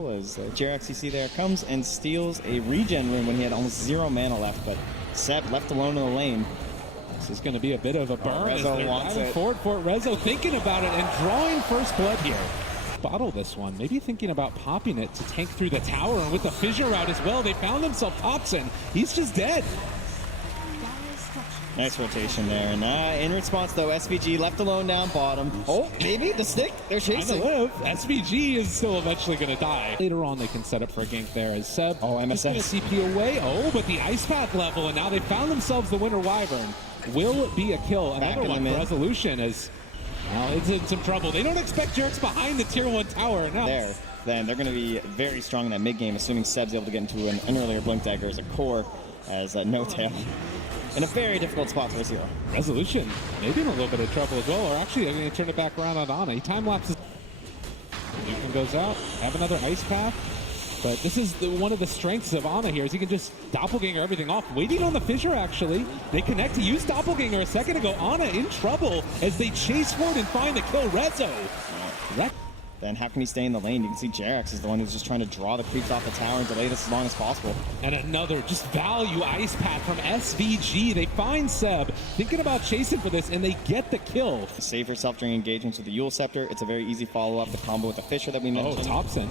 As JRX, you see there, comes and steals a regen room when he had almost 0 mana left, but Seb left alone in the lane. This is going to be a bit of a burn. Rezo wants it. Forward for it. Rezo thinking about it and drawing first blood here. Bottle this one, maybe thinking about popping it to tank through the tower, and with the fissure route as well, they found themselves Thompson. He's just dead. Nice rotation there, and in response though, SVG left alone down bottom. Oh, maybe the stick, they're chasing. SVG is still eventually going to die. Later on they can set up for a gank there as Seb. Oh, MSS. CP away. Oh, but the ice path level, and now they found themselves the Winter Wyvern. Will be a kill. Another one for Resolution as, well, it's in some trouble. They don't expect Jerks behind the tier 1 tower now. Then they're going to be very strong in that mid game, assuming Seb's able to get into an earlier Blink Dagger as a core, as No Tail. In a very difficult spot for a 0. Resolution, maybe in a little bit of trouble as well, or actually they're going to turn it back around on Ana. He time lapses. Newton goes out, have another ice path, but this is one of the strengths of Ana here, is he can just doppelganger everything off. Waiting on the fissure actually. They connect to use doppelganger a second ago. Ana in trouble as they chase forward and find the kill. Rezo. Then how can he stay in the lane? You can see JRX is the one who's just trying to draw the creeps off the tower and delay this as long as possible. And another just value ice path from SVG. They find Seb thinking about chasing for this, and they get the kill. Save yourself during engagements with the Yule Scepter. It's a very easy follow-up, the combo with the Fissure that we mentioned. Oh, Thompson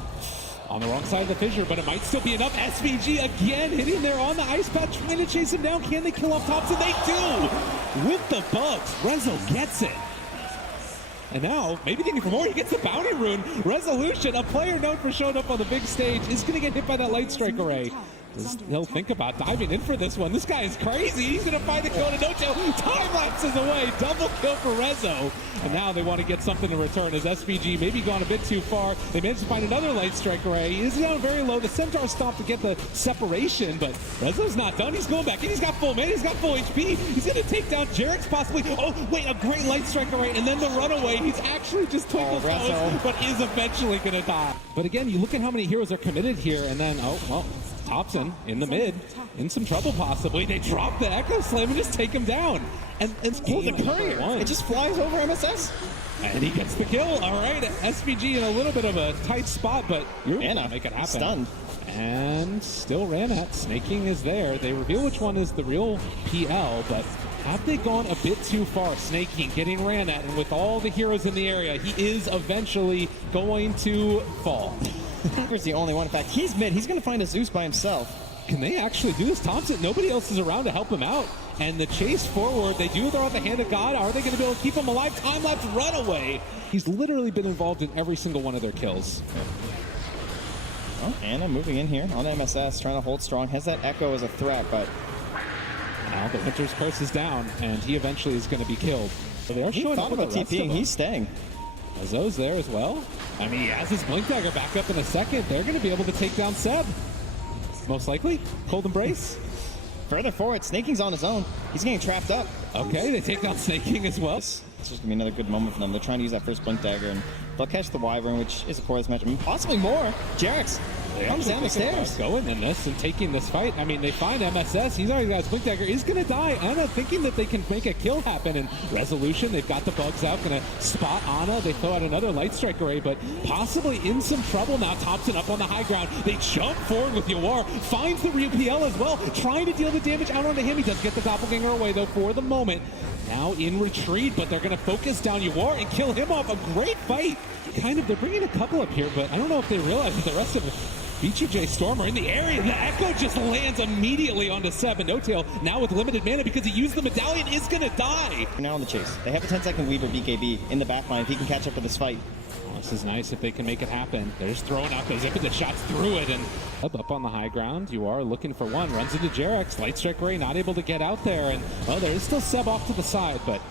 on the wrong side of the fissure, but it might still be enough. SVG again hitting there on the ice path, trying to chase him down. Can they kill off Thompson? They do! With the bugs, Rezo gets it. And now, maybe thinking for more, he gets the bounty rune. Resolution, a player known for showing up on the big stage, is going to get hit by that light strike array. He'll think about diving in for this one. This guy is crazy. He's going to find the kill to No Tail. Time lapses away. Double kill for Rezo. And now they want to get something in return as SVG maybe gone a bit too far. They managed to find another light strike array. He is down very low. The Centaur stopped to get the separation, but Rezo's not done. He's going back in. He's got full mana. He's got full HP. He's going to take down JRX possibly. Oh, wait, a great light strike array. And then the runaway. He's actually just twinkled toes, but is eventually going to die. But again, you look at how many heroes are committed here, and then, oh, well, Thompson in the mid, in some trouble possibly. They drop the Echo Slam and just take him down. And it's the courier. It just flies over MSS. And he gets the kill. All right, SVG in a little bit of a tight spot, but you're going to make it happen. Stunned. And still ran at. Snaking is there. They reveal which one is the real PL, but have they gone a bit too far? Snaking, getting ran at, and with all the heroes in the area, he is eventually going to fall. He's the only one. In fact, he's mid. He's going to find a Zeus by himself. Can they actually do this? Thompson, nobody else is around to help him out. And the chase forward, they do throw out the hand of God. Are they going to be able to keep him alive? Time lapse runaway. He's literally been involved in every single one of their kills. Oh, Ana moving in here on MSS, trying to hold strong. Has that Echo as a threat, but now the Winter's Curse is down, and he eventually is going to be killed. So they are showing up about TPing. He's staying. Rezo's there as well. I mean, he has his Blink Dagger back up in a second. They're going to be able to take down Seb. Most likely. Cold Embrace. Further forward, Snaking's on his own. He's getting trapped up. Okay, they take down Snaking as well. It's just going to be another good moment for them. They're trying to use that first Blink Dagger, and they'll catch the Wyvern, which is a core of this match. I mean, possibly more. JRX comes down the stairs. Going in this and taking this fight. I mean, they find MSS. He's already got his Blink Dagger. He's going to die. Ana thinking that they can make a kill happen. And Resolution, they've got the bugs out. Going to spot Ana. They throw out another light strike array, but possibly in some trouble now. Thompson up on the high ground. They jump forward with Yawar. Finds the real PL as well. Trying to deal the damage out onto him. He does get the doppelganger away, though, for the moment. Now in retreat, but they're going to focus down Yawar and kill him off. A great fight. They're bringing a couple up here, but I don't know if they realize that the rest of VGj.Storm are in the area. The Echo just lands immediately onto Seb, and No Tail now with limited mana because he used the medallion is going to die. Now on the chase. They have a 10-second Weaver BKB in the backline if he can catch up with this fight. Oh, this is nice if they can make it happen. They're just throwing out those impetus shots through it, and up on the high ground. You are looking for one. Runs into JRX. Light Strike Ray not able to get out there, and well, there is still Seb off to the side, but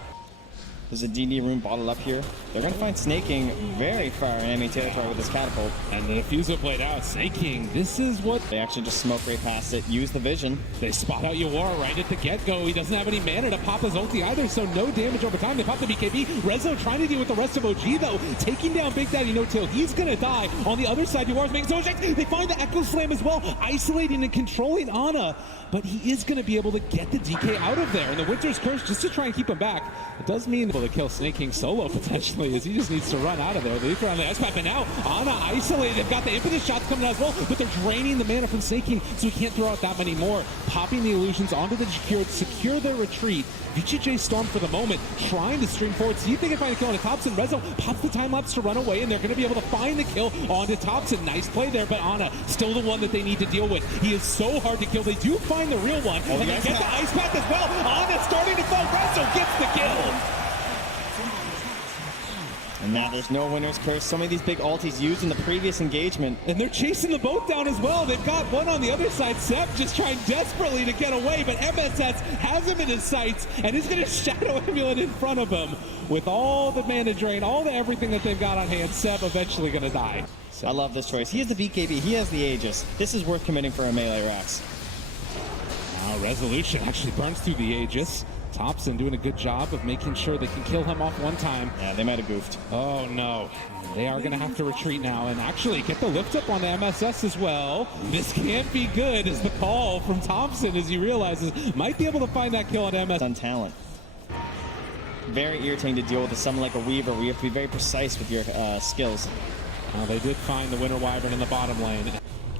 there's a DD room bottled up here. They're going to find Snaking very far in enemy territory with this catapult. And the diffuser played out. Snaking, this is what... They actually just smoke right past it, use the vision. They spot out Yawar right at the get-go. He doesn't have any mana to pop his ulti either, so no damage over time. They pop the BKB. Rezo trying to deal with the rest of OG, though. Taking down Big Daddy No Tail. He's going to die. On the other side, Yawar's making so much. They find the Echo Slam as well, isolating and controlling Ana. But he is going to be able to get the DK out of there. And the Winter's Curse, just to try and keep him back, it does mean to kill Snaking solo potentially, as he just needs to run out of there. They leave around the S-Pipe, and now Ana isolated. They've got the impetus shots coming out as well, but they're draining the mana from Snaking, so he can't throw out that many more. Popping the illusions onto the secure their retreat. VGj.Storm for the moment, trying to stream forward, see if they can find a kill on Thompson. Rezo pops the time lapse to run away, and they're going to be able to find the kill onto Thompson. Nice play there, but Ana still the one that they need to deal with. He is so hard to kill. They do find the real one, and they get the ice path as well. Ana starting to fall. Rezo gets the kill. And now there's no winner's curse. So many of these big ultis used in the previous engagement. And they're chasing the boat down as well. They've got one on the other side. Seb just trying desperately to get away, but MSS has him in his sights and is going to shadow Amulet in front of him. With all the mana drain, all the everything that they've got on hand, Seb eventually going to die. So. I love this choice. He has the BKB. He has the Aegis. This is worth committing for a melee Rax. Now Resolution actually burns through the Aegis. Thompson doing a good job of making sure they can kill him off one time. Yeah, they might have goofed. Oh no. They are going to have to retreat now and actually get the lift up on the MSS as well. This can't be good is the call from Thompson as he realizes might be able to find that kill on MS. On talent. Very irritating to deal with someone like a Weaver where you have to be very precise with your skills. They did find the Winter Wyvern in the bottom lane.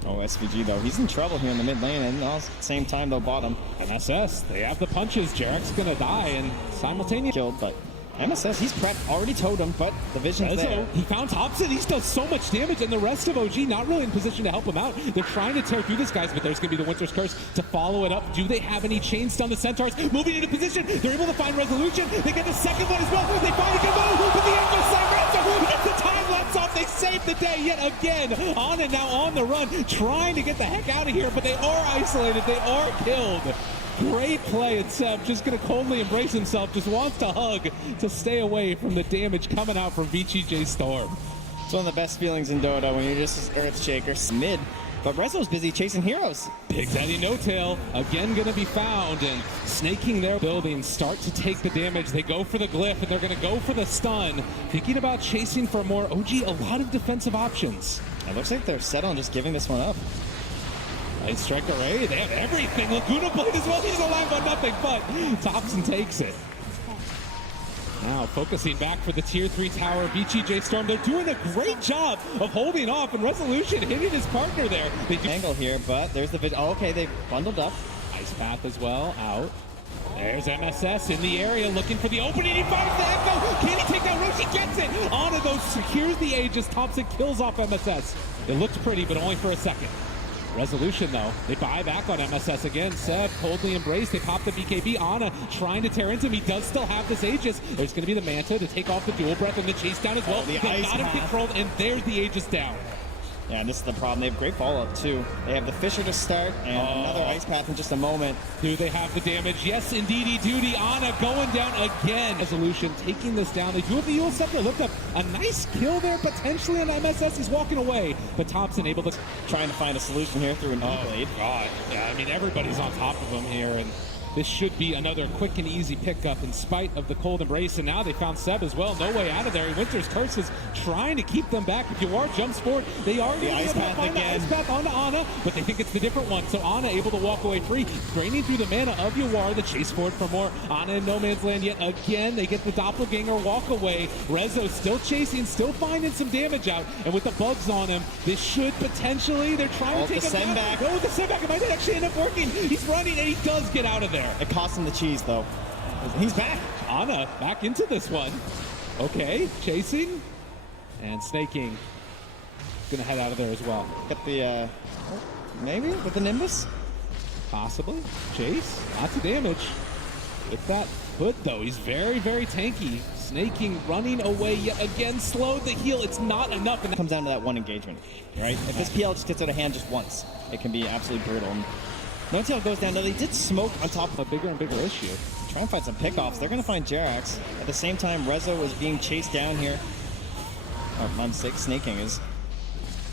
Oh, SVG though, he's in trouble here in the mid lane, and at the same time though, bottom. MSS, they have the punches. Jarek's gonna die, and simultaneously killed, but MSS, he's prepped, already totem, but the vision's there. He found Thompson, he does so much damage, and the rest of OG not really in position to help him out. They're trying to tear through this, guys, but there's gonna be the Winter's Curse to follow it up. Do they have any chains down the Centaurs? Moving into position, they're able to find Resolution. They get the second one as well. They find a good move, but the Angel side gets the time lapse off. They save the day yet again. Ana now on the run, trying to get the heck out of here, but they are isolated, they are killed. Great play, and Seb just going to coldly embrace himself, just wants to hug to stay away from the damage coming out from VGj.Storm. It's one of the best feelings in Dota when you're just Earthshaker mid, but Rezo's busy chasing heroes. Big Daddy No Tail again going to be found, and snaking their buildings start to take the damage. They go for the glyph, and they're going to go for the stun. Thinking about chasing for more. OG, a lot of defensive options. It looks like they're set on just giving this one up. Nice strike array. They have everything. Laguna Blade as well. He's alive on nothing, but Thompson takes it. Now focusing back for the tier 3 tower, VGj.Storm. They're doing a great job of holding off, and Resolution hitting his partner there. They do angle here, but there's the vision. Oh, okay, they bundled up. Ice Path as well, out. There's MSS in the area looking for the opening. He finds the echo. Can he take down Roche? He gets it. Ana though secures the Aegis. Thompson kills off MSS. It looked pretty, but only for a second. Resolution though, they buy back on MSS again. Seb coldly embraced, they pop the BKB. Ana trying to tear into him, he does still have this Aegis. There's going to be the Manta to take off the dual breath and the chase down as well. The they got him controlled, and there's the Aegis down. Yeah, and this is the problem. They have great follow-up too. They have the Fisher to start and another Ice Path in just a moment. Do they have the damage? Yes, indeedy duty. Ana going down again. Resolution taking this down. They do have the Yule Scepter lift up. A nice kill there potentially on MSS. He's walking away, but Thompson able to trying to find a solution here through an E-Blade. God, yeah, I mean everybody's on top of him here, and this should be another quick and easy pickup in spite of the cold embrace. And now they found Seb as well. No way out of there. Winter's Curse is trying to keep them back. If you are jump sport, they are the Ice Path again. The Ice Path onto Ana, but they think it's the different one. So Ana able to walk away free, draining through the mana of Yawar. The chase forward for more. Ana in no man's land yet again. They get the doppelganger walk away. Rezo still chasing, still finding some damage out. And with the bugs on him, this should potentially, they're trying to take him back. No, the send back. It might actually end up working. He's running and he does get out of there. It cost him the cheese though. He's back. Ana back into this one. Okay, chasing and snaking. Gonna head out of there as well. Got the maybe with the Nimbus? Possibly. Chase, lots of damage. With that foot though, he's very, very tanky. Snaking, running away yet again, slowed the heal. It's not enough. And it comes down to that one engagement, right? If this PL just gets out of hand just once, it can be absolutely brutal. And No Tail goes down. No, they did smoke on top of a bigger and bigger issue. Try and find some pickoffs. They're going to find Jerax. At the same time, Rezo is being chased down here. Oh, I'm sick. Snaking is.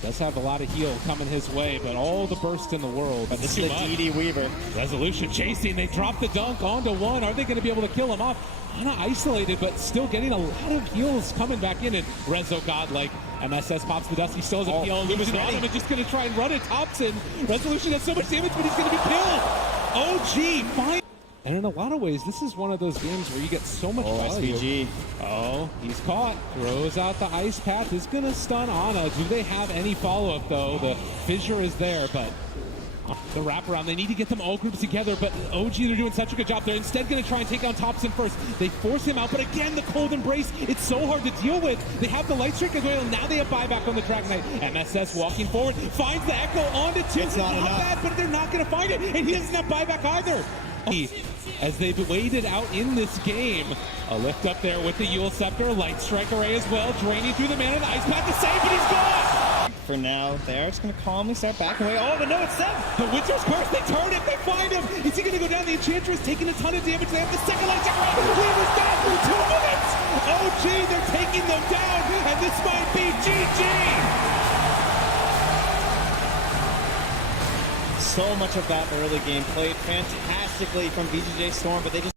Does have a lot of heal coming his way, but all the burst in the world. But this is the DD Weaver. Resolution chasing. They drop the dunk onto one. Are they going to be able to kill him off? Ana isolated, but still getting a lot of heals coming back in. And Rezo godlike. MSS pops the dust. He still has a PL illusion on him and just going to try and run it. Thompson. Resolution has so much damage, but he's going to be killed. OG fine. And in a lot of ways, this is one of those games where you get so much value. SVG. Oh, he's caught. Throws out the ice path. Is going to stun Ana. Do they have any follow-up, though? The fissure is there, but the wraparound, they need to get them all grouped together, but OG, they're doing such a good job. They're instead going to try and take down Thompson first. They force him out, but again, the cold embrace, it's so hard to deal with. They have the light strike as well. Now they have buyback on the Dragon Knight. MSS walking forward, finds the Echo onto two. It's not enough. Bad, but they're not going to find it, and he doesn't have buyback either. As they've waited out in this game, a lift up there with the Yule Scepter, light strike array as well, draining through the man of the ice path to save, but he's gone! For now, they are just going to calmly start backing away. Oh, but no, it's them! The Winter's Curse, they turn it, they find him! Is he going to go down? The Enchantress taking a ton of damage. They have the second light strike array. Weaver's down for 2 minutes! OG, they're taking them down, and this might be GG! So much of that early game played fantastically from VGj.Storm, but they just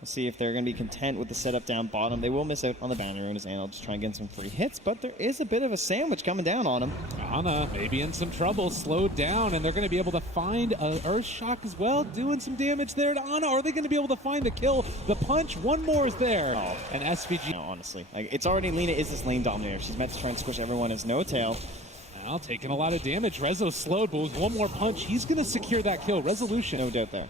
we'll see if they're going to be content with the setup down bottom. They will miss out on the boundary runes, and I'll just try and get some free hits, but there is a bit of a sandwich coming down on them. Ana maybe in some trouble, slowed down, and they're going to be able to find a Earth Shock as well, doing some damage there to Ana. Are they going to be able to find the kill? The punch, one more is there. Oh. And SVG. No, honestly, like, it's already Lena is this lane dominator. She's meant to try and squish everyone as no tail. Now taking a lot of damage. Rezo slowed, but with one more punch, he's going to secure that kill. Resolution. No doubt there.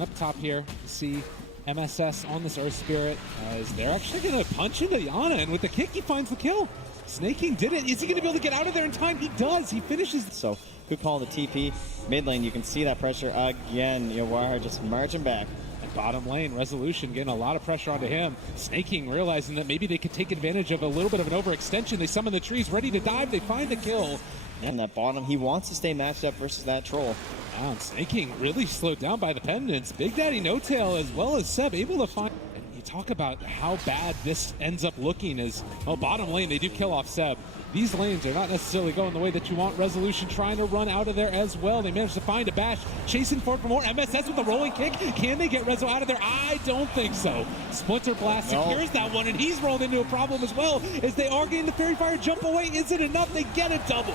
Up top here, you see MSS on this Earth Spirit as they're actually going to punch into Ana, and with the kick, he finds the kill. Snaking did it. Is he going to be able to get out of there in time? He does. He finishes. So, good call on the TP. Mid lane, you can see that pressure again. Yawar just marching back. And bottom lane, Resolution getting a lot of pressure onto him. Snaking realizing that maybe they could take advantage of a little bit of an overextension. They summon the trees, ready to dive. They find the kill. And that bottom, he wants to stay matched up versus that troll. Wow, and Snaking really slowed down by the pendants. Big Daddy No Tail as well as Seb able to find. And you talk about how bad this ends up looking as, oh, bottom lane, they do kill off Seb. These lanes are not necessarily going the way that you want. Resolution trying to run out of there as well. They managed to find a bash, chasing forward for more. MSS with the rolling kick. Can they get Rezo out of there? I don't think so. Splinter Blast secures that one, and he's rolled into a problem as well as they are getting the Fairy Fire jump away. Is it enough? They get a double.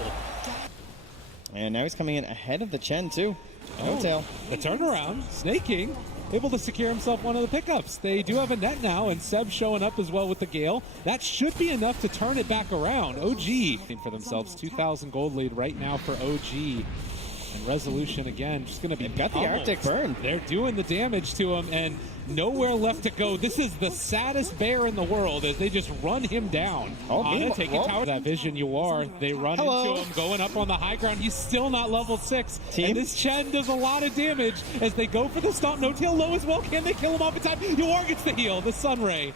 And now he's coming in ahead of the Chen, too. No tail. The turnaround. Snaking able to secure himself one of the pickups. They do have a net now, and Seb showing up as well with the Gale. That should be enough to turn it back around. OG for themselves, 2,000 gold lead right now for OG. And Resolution again, just going to be got the Arctic burn. They're doing the damage to him, and nowhere left to go. This is the saddest bear in the world as they just run him down. Ana taking tower. That vision you are. They run into him, going up on the high ground. He's still not level 6. And this Chen does a lot of damage as they go for the stomp. No tail low as well. Can they kill him off in time? Yuar gets the heal. The Sunray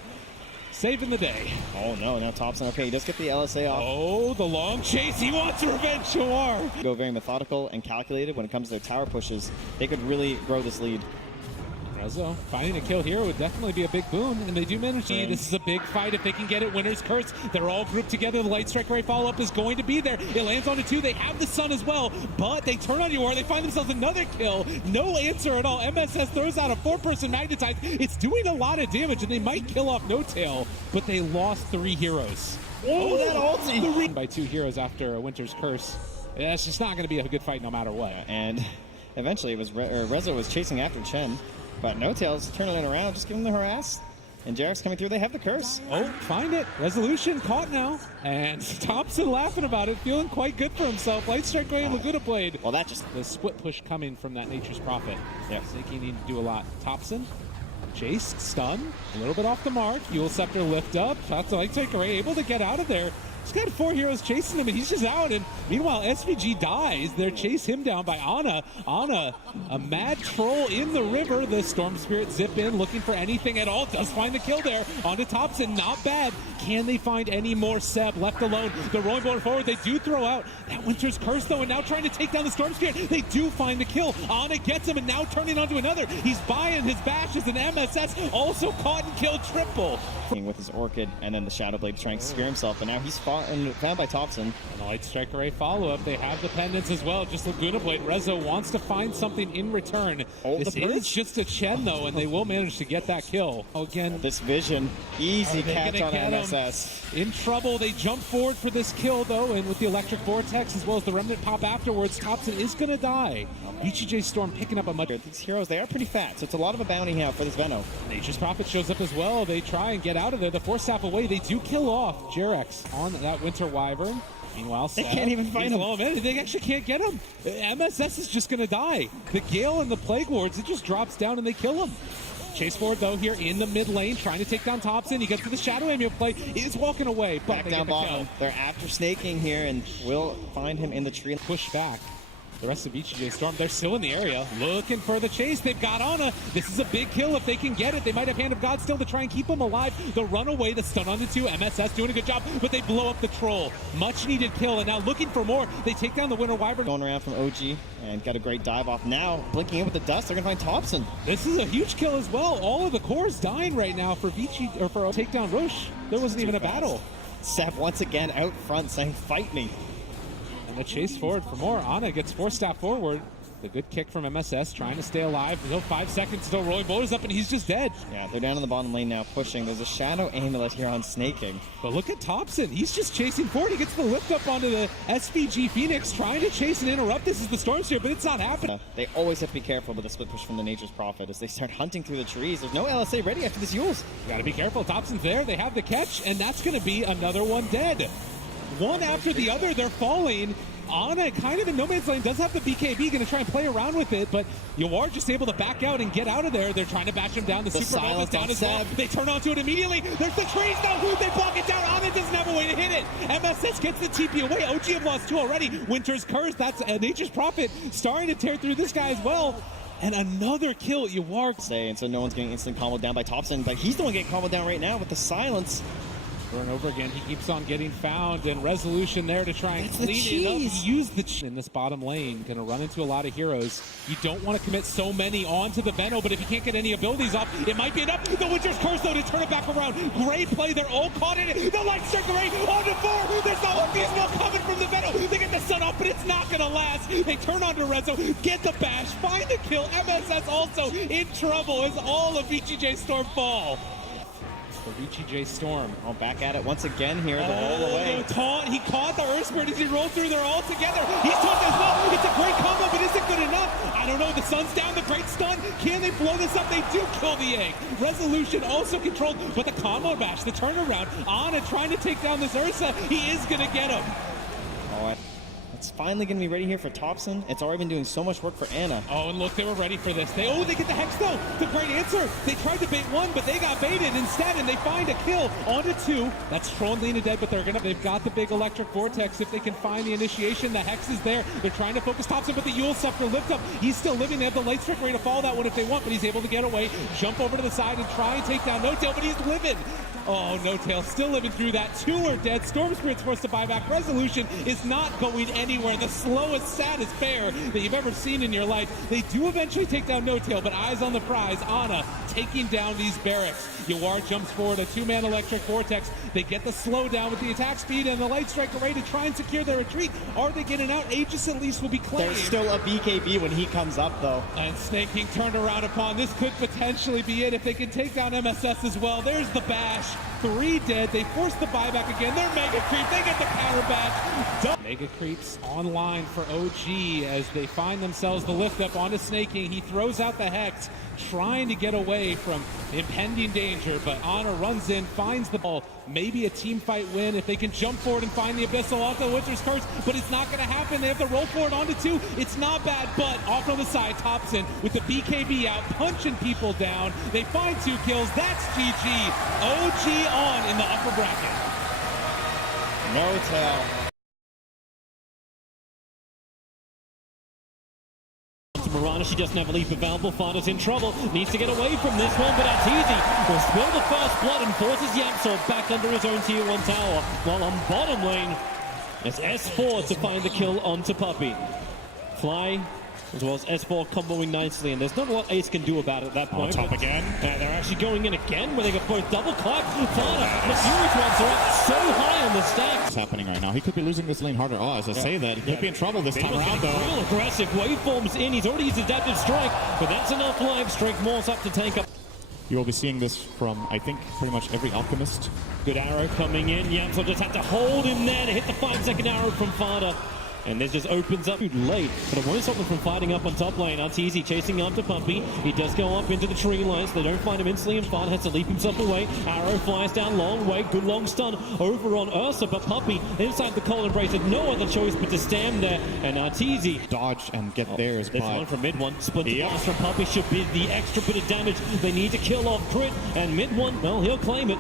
saving the day. Oh no, now Thompson. Okay, he does get the LSA off. Oh, the long chase. He wants revenge, Yuar. Go very methodical and calculated when it comes to their tower pushes. They could really grow this lead. Rezo finding a kill here would definitely be a big boon, and they do manage to. This is a big fight if they can get it. Winner's Curse. They're all grouped together. The Light Strike Ray follow-up is going to be there. It lands on a 2. They have the Sun as well, but they turn on Yuar. They find themselves another kill. No answer at all. MSS throws out a 4-person Magnetize. It's doing a lot of damage, and they might kill off No Tail, but they lost 3 heroes. Oh, that ulti! By 2 heroes after a Winter's Curse. Yeah, it's just not going to be a good fight no matter what. And eventually it was Rezo was chasing after Chen. But No Tail's turning it around, just giving the harass. And Jarek's coming through, they have the curse. Oh, find it. Resolution caught now. And Thompson laughing about it, feeling quite good for himself. Light Strike Ray and Laguna played. Well, that just... The split push coming from that Nature's Prophet. Yeah. Thinking he need to do a lot. Thompson, chase, stun, a little bit off the mark. Yule Scepter lift up. Shots to Light Strike Ray, able to get out of there. He's got 4 heroes chasing him, and he's just out. And meanwhile, SVG dies. They chase him down by Ana. Ana, a mad troll in the river. The Storm Spirit zip in, looking for anything at all. Does find the kill there. Onto Thompson, not bad. Can they find any more? Seb left alone. The rolling board forward. They do throw out that Winter's Curse, though, and now trying to take down the Storm Spirit. They do find the kill. Ana gets him, and now turning onto another. He's buying his bashes, and MSS also caught and killed triple. With his Orchid, and then the Shadow Blade trying to secure himself, but now he's far found by Thompson. And the Light Strike Array follow-up, they have the pendants as well. Just Laguna Blade. Rezo wants to find something in return. This is just a Chen, though, and they will manage to get that kill. Again, this vision, easy catch on MSS. In trouble, they jump forward for this kill, though, and with the Electric Vortex as well as the Remnant pop afterwards, Thompson is going to die. VGj.Storm picking up a much... These heroes, they are pretty fat, so it's a lot of a bounty now for this Venno. Nature's Prophet shows up as well. They try and get out of there. The Force Staff away. They do kill off Jerex on that Winter Wyvern. Meanwhile, they can't even find him. They actually can't get him. MSS is just going to die. The Gale and the Plague Wards, it just drops down and they kill him. Chase forward, though, here in the mid lane, trying to take down Thompson. He gets to the Shadow Amulet play. Is walking away, but back down bottom. They're after snaking here and will find him in the tree. Push back. The rest of VGj.Storm, they're still in the area, looking for the chase. They've got Ana. This is a big kill if they can get it. They might have Hand of God still to try and keep him alive. The runaway, the stun onto 2. MSS doing a good job, but they blow up the troll. Much needed kill, and now looking for more. They take down the Winter Wyvern. Going around from OG and got a great dive off. Now, blinking in with the dust, they're going to find Thompson. This is a huge kill as well. All of the cores dying right now for VG, or for a takedown Roche. There wasn't even a battle. Seb once again out front saying, fight me. And the chase forward for more. Ana gets Force Staff forward. The good kick from MSS, trying to stay alive. Still 5 seconds, still rolling boulders up, and he's just dead. Yeah, they're down in the bottom lane now, pushing. There's a Shadow Amulet here on Snaking. But look at Thompson. He's just chasing forward. He gets the lift up onto the SVG Phoenix, trying to chase and interrupt. This is the Storm Sphere, but it's not happening. They always have to be careful with the split push from the Nature's Prophet as they start hunting through the trees. There's no LSA ready after this Yules. You gotta be careful. Thompson's there. They have the catch, and that's gonna be another one dead. One after the other, they're falling. Ana, kind of in no man's lane, does have the BKB, going to try and play around with it, but Yawar just able to back out and get out of there. They're trying to bash him down. The Super Nova's down as well. They turn onto it immediately. There's the trees, though. They block it down. Ana doesn't have a way to hit it. MSS gets the TP away. OG have lost 2 already. Winter's Curse, that's Nature's Prophet, starting to tear through this guy as well. And another kill, Yawar. And so no one's getting instant comboed down by Thompson, but he's the one getting comboed down right now with the silence. Over and over again, he keeps on getting found, and Resolution there to try and clean it up. Use the in this bottom lane, gonna run into a lot of heroes. You don't want to commit so many onto the Venno, but if you can't get any abilities off, it might be enough. The Winter's Curse, though, to turn it back around. Great play, they're all caught in it. The Light Strike Array onto 4. There's no Feast coming from the Venno. They get the sun off, but it's not gonna last. They turn onto Rezo, get the bash, find the kill. MSS also in trouble as all of VGj.Storm fall. For VGj.Storm. Oh, back at it once again here. The roll away. Taunt. He caught the Earth Spirit as he rolled through. They're all together. He's taunted as well. It's a great combo, but is it good enough? I don't know. The sun's down. The great stun. Can they blow this up? They do kill the egg. Resolution also controlled, but the combo bash, the turnaround. Ana trying to take down this Ursa. He is going to get him. Oh, it's finally going to be ready here for Thompson. It's already been doing so much work for Ana. Oh, and look, they were ready for this. They get the Hex, though. The great answer. They tried to bait 1, but they got baited instead, and they find a kill onto 2. That's Troll and Lena dead, but they've got the big Electric Vortex. If they can find the initiation, the Hex is there. They're trying to focus Thompson, but the Yule Scepter lift up. He's still living. They have the Light Strike ready to follow that one if they want, but he's able to get away, jump over to the side, and try and take down No Tail, but he's living. Oh, No Tail still living through that. 2 are dead. Storm Spirit's forced to buy back. Resolution is not going anywhere. The slowest, saddest bear that you've ever seen in your life. They do eventually take down No Tail, but eyes on the prize. Ana taking down these barracks. Yawar jumps forward, a 2-man Electric Vortex. They get the slowdown with the attack speed and the Light Strike Array to try and secure their retreat. Are they getting out? Aegis at least will be claimed. There's still a BKB when he comes up, though. And Snake King turned around upon. This could potentially be it if they can take down MSS as well. There's the bash. 3 dead. They force the buyback again. They're Mega Creep. They get the counter bash. Mega Creeps online for OG as they find themselves the lift up onto Snake King. He throws out the Hex, trying to get away from impending danger, but Ana runs in, finds the ball. Maybe a team fight win if they can jump forward and find the Abyssal off the Winter's Curse, but it's not going to happen. They have to roll forward onto 2. It's not bad, but off on the side, Thompson with the BKB out, punching people down. They find 2 kills. That's GG. OG on in the upper bracket. No Tail. Mirana, she doesn't have a leap available. Finder's in trouble. Needs to get away from this one, but that's easy. Will spill the first blood and forces Yamso back under his own tier 1 tower. While on bottom lane, it's S4 to find the kill onto Puppey. Fly as well as S4 comboing nicely, and there's not a lot Ace can do about it at that point. On top again. They're actually going in again, where they got both double clap. Fana, the Furious ones are up so high on the stack. What's happening right now? He could be losing this lane harder. Oh, as I say that, he could be in trouble this time around, though. Real aggressive waveforms in. He's already used Adaptive Strike, but that's enough live. Strike Morse up to take up. You will be seeing this from, I think, pretty much every Alchemist. Good arrow coming in. Yamso just had to hold him there to hit the 5-second arrow from Fana. And this just opens up too late, but it won't stop them from fighting up on top lane. Arteezy chasing after Puppy. He does go up into the tree lines. They don't find him instantly, and Fana has to leap himself away. Arrow flies down long way. Good long stun over on Ursa, but Puppy inside the cold embrace had no other choice but to stand there. And Arteezy Dodge and get theirs. This one from mid one. Splinter blast from Puppy should be the extra bit of damage they need to kill off Crit. And mid one, well, he'll claim it.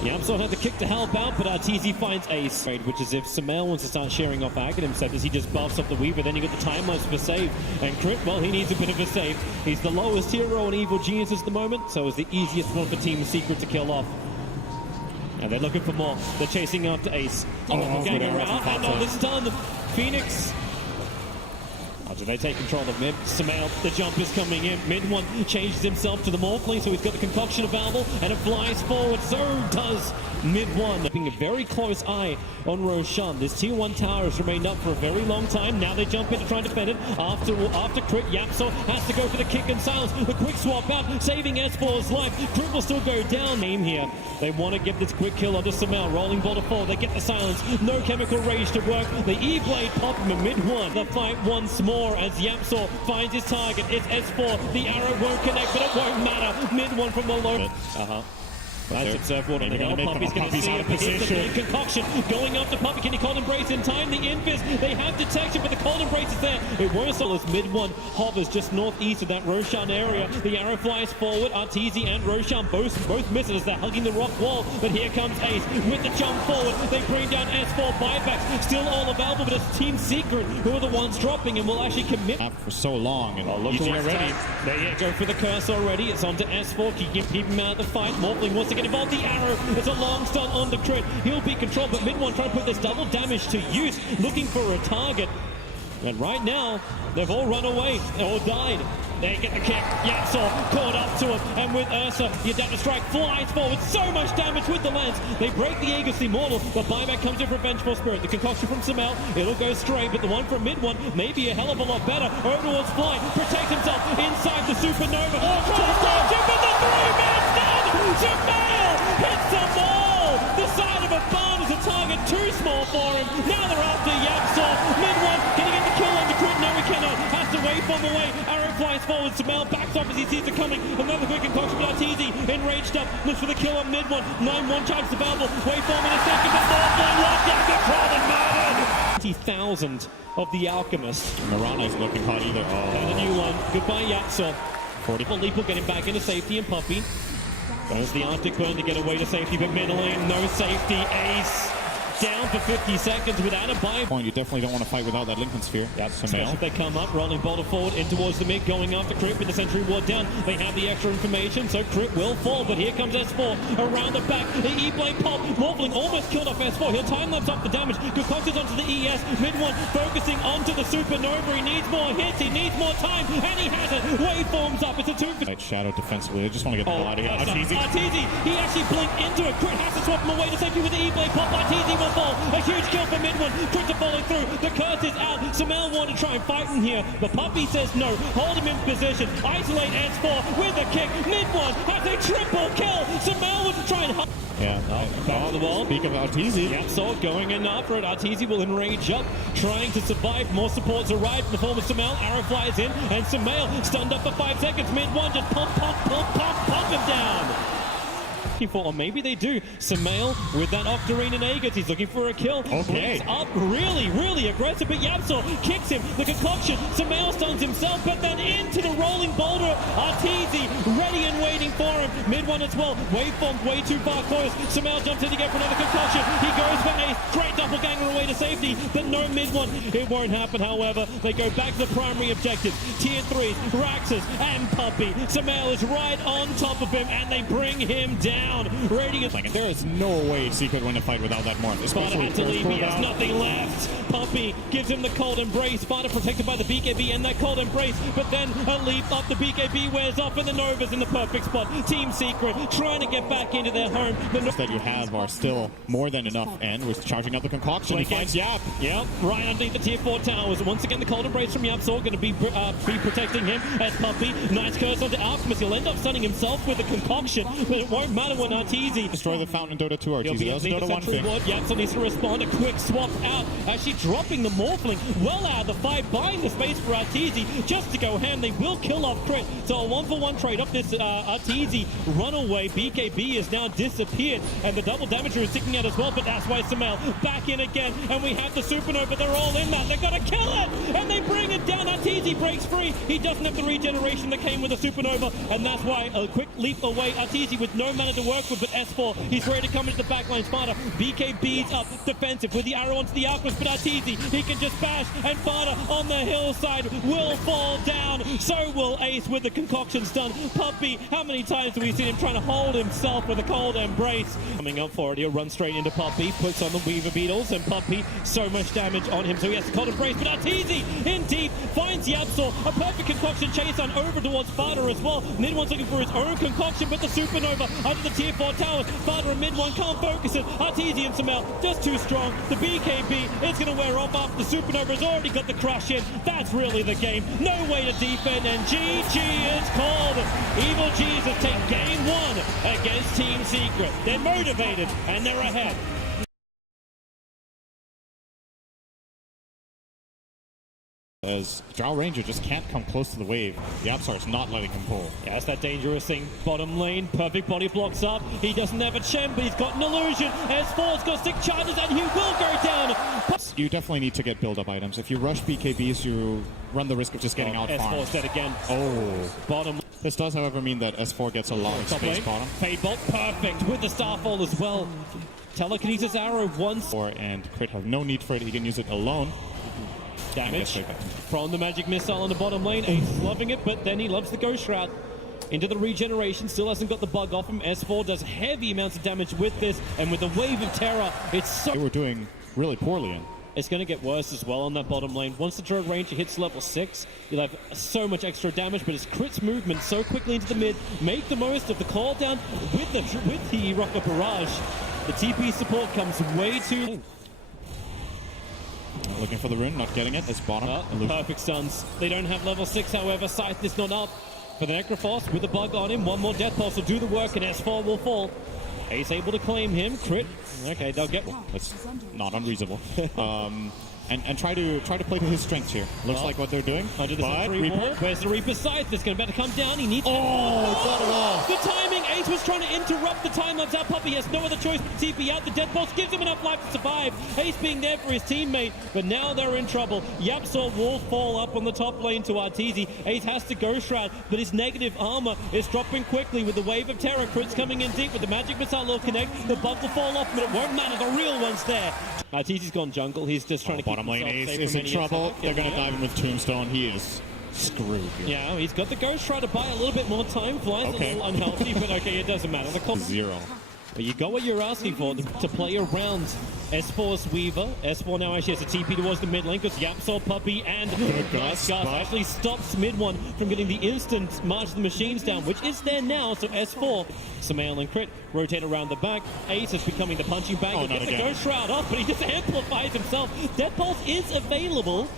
Yamso had the kick to help out, but Arteezy finds Ace. Which is if Sumail wants to start sharing off Aghanim himself as he just buffs up the Weaver, then you get the timelines for save. And Crit, well, he needs a bit of a save. He's the lowest hero on Evil Geniuses at the moment, so it's the easiest one for Team Secret to kill off. And they're looking for more. They're chasing after Ace. Gang around, and on this done, Phoenix. So they take control of mid. Sumail, the jump is coming in. Mid one changes himself to the Morphling, so he's got the concoction available, and it flies forward. So does mid one. Keeping a very close eye on Roshan. This tier 1 tower has remained up for a very long time. Now they jump in to try and defend it. After Crit, Yamso has to go for the kick and silence. The quick swap out, saving S4's life. Crit will still go down. Aim here. They want to get this quick kill onto Sumail. Rolling ball to fall. They get the silence. No chemical rage to work. The E-Blade pop him in mid one. The fight once more as Yamso finds his target. It's S4. The arrow won't connect, but it won't matter. Mid one from the low. Nice observe water on the hill. Puppy's going to see it. Here's the big concoction going up to Puppy. Can he cold embrace in time? The Invis, they have detection, but the cold embrace is there. It won't stall as mid one hovers just northeast of that Roshan area. The arrow flies forward. Arteezy and Roshan both miss it as they're hugging the rock wall. But here comes Ace with the jump forward. They bring down S4 buybacks. Still all available, but it's Team Secret who are the ones dropping and will actually commit. For so long, and look already. They go for the curse already. It's on to S4. Keep him out of the fight. Morphling wants to get involved. The arrow, it's a long stun on the Crit. He'll be controlled, but mid one trying to put this double damage to use, looking for a target. And right now, they've all run away or died. They get the kick. Yamso caught up to him, and with Ursa, the Adaptive Strike flies forward. So much damage with the lance. They break the Aegis Immortal. The buyback comes in for Vengeful Spirit. The concoction from Sumail, it'll go straight, but the one from mid one may be a hell of a lot better. Over towards Fly, protects himself inside the Supernova. Concoction with the 3-man stun. Sumail hits the wall. The side of a barn is a target too small for him. Now they're after Yamso. Mid one, can he get the kill on the Crit? No, he cannot. Has to wait from away. Arrow flies forward. Sumail backs off as he sees it coming. Another quick concoction, but Arteezy enraged up. Looks for the kill on mid one. 9-1 charge available. Waveform in a second, but Morphling locked down control and murdered. 20,000 of the Alchemist. Mirana isn't looking hot either. And a new one. Goodbye, Yamso. 40 Leap will get him back into safety, and Puppy. There's the Arctic burn to get away to safety, but middling, no safety. Ace down for 50 seconds without a buy. You definitely don't want to fight without that Lincoln Sphere. Yep, especially if they come up, rolling boulder forward in towards the mid, going after Crit with the Sentry Ward down. They have the extra information, so Crit will fall, but here comes S4 around the back. The E-Blade pop. Morphling almost killed off S4. He'll time-lapse up the damage. Concocted onto the ES. Mid one focusing onto the Supernova. He needs more hits. He needs more time, and he has it. Waveforms up. It's a 2 for... Shadow defensively. They just want to get the hell out of here. Arteezy, he actually blinked into it. Crit has to swap him away to safety with the E-Blade pop. Arteezy will fall. A huge kill for mid one. Crit to follow through. The curse is out. Sumail want to try and fight in here. The Puppy says no. Hold him in position. Isolate S4 with a kick. Mid one has a triple kill. Sumail wants to try and... back to the wall. Speak of Arteezy. Yamso going in after it. Arteezy will enrage up, trying to survive. More supports arrive in the form of Sumail. Arrow flies in, and Sumail stunned up for 5 seconds. Mid one just pump him down. For, or maybe they do. Sumail with that Octarine and Aegis. He's looking for a kill. Okay. He's up really aggressive, but Yamso kicks him. The concoction. Sumail stuns himself, but then into the rolling boulder. Arteezy ready and waiting for him. Mid one as well. Waveform way too far close. Sumail jumps in to get for another concoction. He goes for Ace. Great doppelganger away to safety, but no mid one. It won't happen, however. They go back to the primary objective. Tier 3s, Raxus, and Puppy. Sumail is right on top of him, and they bring him down. down. Radiant. Like, there is no way C could win a fight without that morph. Sparta had to with leave. He has cooldown. nothing left. Puppy gives him the cold embrace. Sparta protected by the BKB and that cold embrace. But then a leap up. The BKB wears off and the Nova's in the perfect spot. Team Secret trying to get back into their home. The that you have are still more than enough, and was charging up the concoction. He finds Yap. Yep, right underneath the tier 4 towers. Once again, the cold embrace from YapzOr going to be protecting him as Puppy. Nice curse onto Alchemist. He'll end up stunning himself with the concoction, but it won't matter when Arteezy Destroy the fountain in Dota 2 He'll Arteezy. be That was a underneath Dota the 1 central thing. ward. YapzOr needs to respond. A quick swap out. Actually dropping the Morphling well out of the fight, buying the space for Arteezy just to go ham. They will kill off Crit. So a 1-for-1 trade up this Arteezy runaway. BKB has now disappeared, and the double damager is sticking out as well, but that's why Samel back in again, and we have the Supernova. They're all in that. They've got to kill it, and they bring it down. Arteezy breaks free. He doesn't have the regeneration that came with the Supernova, and that's why a quick leap away. Arteezy with no mana to work with, but S4, he's ready to come into the backline. Sparta, BKB's up defensive with the arrow onto the Alchemist, but Arteezy, he can just bash, and Sparta on the hillside will fall down. So will Ace with the concoctions done. Puppy, how many times have we seen him trying to hold himself with a cold embrace? Coming up for it, he'll run straight into Puppy, puts on the Weaver Beetles, and Puppy, so much damage on him, so he has to cold embrace, but Arteezy in deep finds YapzOr, a perfect concoction chase on over towards Sparta as well. Mid1's looking for his own concoction, but the Supernova under the tier 4 towers. Sparta and Mid1 can't focus it. Arteezy and Samel just too strong. The BKB is going to wear off after the Supernova has already got the crush in. That's really the game. No way to defend, and GG is called. Evil Jesus take game 1 against Team Secret. They're motivated and they're ahead. As Drow Ranger just can't come close to the wave. The YapzOr is not letting him pull. Yeah, that's that dangerous thing. Bottom lane, perfect body blocks up. He doesn't have a Chen, but he's got an illusion. S4's got 6 charges and he will go down. You definitely need to get build-up items. If you rush BKBs, you run the risk of just getting out farmed. S4's dead again. Oh. Bottom. This does, however, mean that S4 gets a lot of Top space lane. bottom. Fade Bolt, perfect with the Starfall as well. Telekinesis arrow once. And Crit have no need for it. He can use it alone. Damage from the magic missile on the bottom lane. Ace is loving it, but then he loves the Ghost Shroud. Into the regeneration, still hasn't got the bug off him. S4 does heavy amounts of damage with this, and with the Wave of Terror, it's so... They were doing really poorly in. It's going to get worse as well on that bottom lane. Once the Drogue Ranger hits level 6, you'll have so much extra damage, but his Crit's movement so quickly into the mid, make the most of the call down with the Rocket Barrage. The TP support comes way too... Looking for the rune, not getting it. It's bottom. Perfect stuns. They don't have level 6, however. Scythe is not up for the Necrophos with a bug on him. One more Death Pulse will do the work, and S4 will fall. Ace able to claim him. Crit. Okay, they'll get one. That's not unreasonable. And try to play to his strengths here. Looks like what they're doing. Under the Sentry Reaper. wall. Where's the Reaper Scythe? It's going to come down. He needs... Oh, got it off. The timing. Ace was trying to interrupt the time-lapse out. Puppy has no other choice but to TP out. The Death Pulse gives him enough life to survive. Ace being there for his teammate, but now they're in trouble. YapzOr will fall up on the top lane to Arteezy. Ace has to Ghost Shroud, but his negative armor is dropping quickly with the Wave of Terror. Crit's coming in deep with the Magic Missile will connect. The bug will fall off, but it won't matter. The real one's there. Arteezy's gone jungle. He's just trying to keep bottom lane. himself Ace safe is from in any trouble. attack. They're going to dive him with Tombstone. He is screwed here. Yeah, he's got the Ghost Shroud to buy a little bit more time. Flies a little unhealthy, but okay, it doesn't matter. The 0. But you got what you're asking for to play around S4's Weaver. S4 now actually has a TP towards the mid lane because YapzOr, Puppy, and Gus actually stops Mid1 from getting the instant March of the Machines down, which is there now. So S4, Samel and Crit rotate around the back. Ace is becoming the punching bag. He gets the Ghost Shroud off, but he just amplifies himself. Death Pulse is available.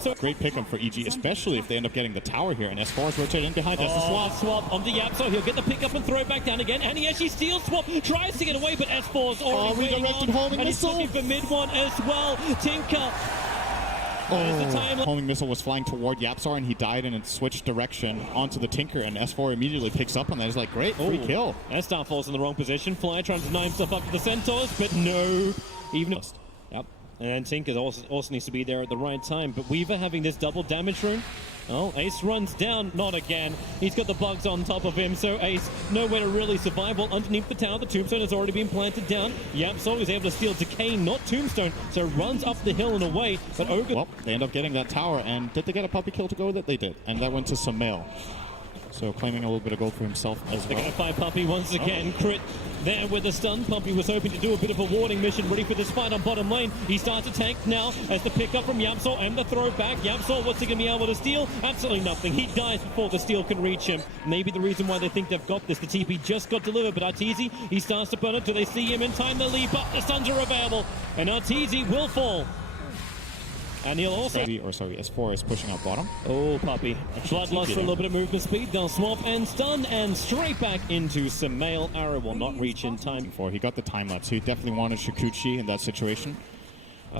So great pick-up for EG, especially if they end up getting the tower here, and S4 is rotating in behind us. Swap onto YapzOr. He'll get the pick up and throw it back down again, and he actually steals Swap, tries to get away, but S4's already redirected homing and he's missile. looking for Mid1 as well. Tinker. Homing missile was flying toward YapzOr, and he died and it switched direction onto the Tinker, and S4 immediately picks up on that. He's like, great, free kill. And Star falls in the wrong position. Fly trying to deny himself up to the Centaurs, but no. Even if... Yep. And Tinker also needs to be there at the right time. But Weaver having this double damage rune. Oh, Ace runs down. Not again. He's got the bugs on top of him, so Ace nowhere to really survive. Well, underneath the tower, the Tombstone has already been planted down. YapzOr is able to steal Decay, not Tombstone, so runs up the hill and away. But Ogre... Well, they end up getting that tower, and did they get a puppy kill to go with it? They did, and that went to Samel. So claiming a little bit of gold for himself as They're well. going to find Puppy once again. Crit there with the stun. Puppy was hoping to do a bit of a warding mission, ready for this fight on bottom lane. He starts to tank now as the pickup from YapzOr and the throw back. YapzOr, what's he going to be able to steal? Absolutely nothing. He dies before the steal can reach him. Maybe the reason why they think they've got this. The TP just got delivered, but Arteezy, he starts to burn it. Do they see him in time to leap up? The stuns are available, and Arteezy will fall. And he'll also... S4 is pushing out bottom. Oh, Puppy. Bloodlust for a little bit of movement speed. They'll swap and stun, and straight back into Sumail. Arrow will not reach in time. Before he got the time lapse, he definitely wanted Shikuchi in that situation.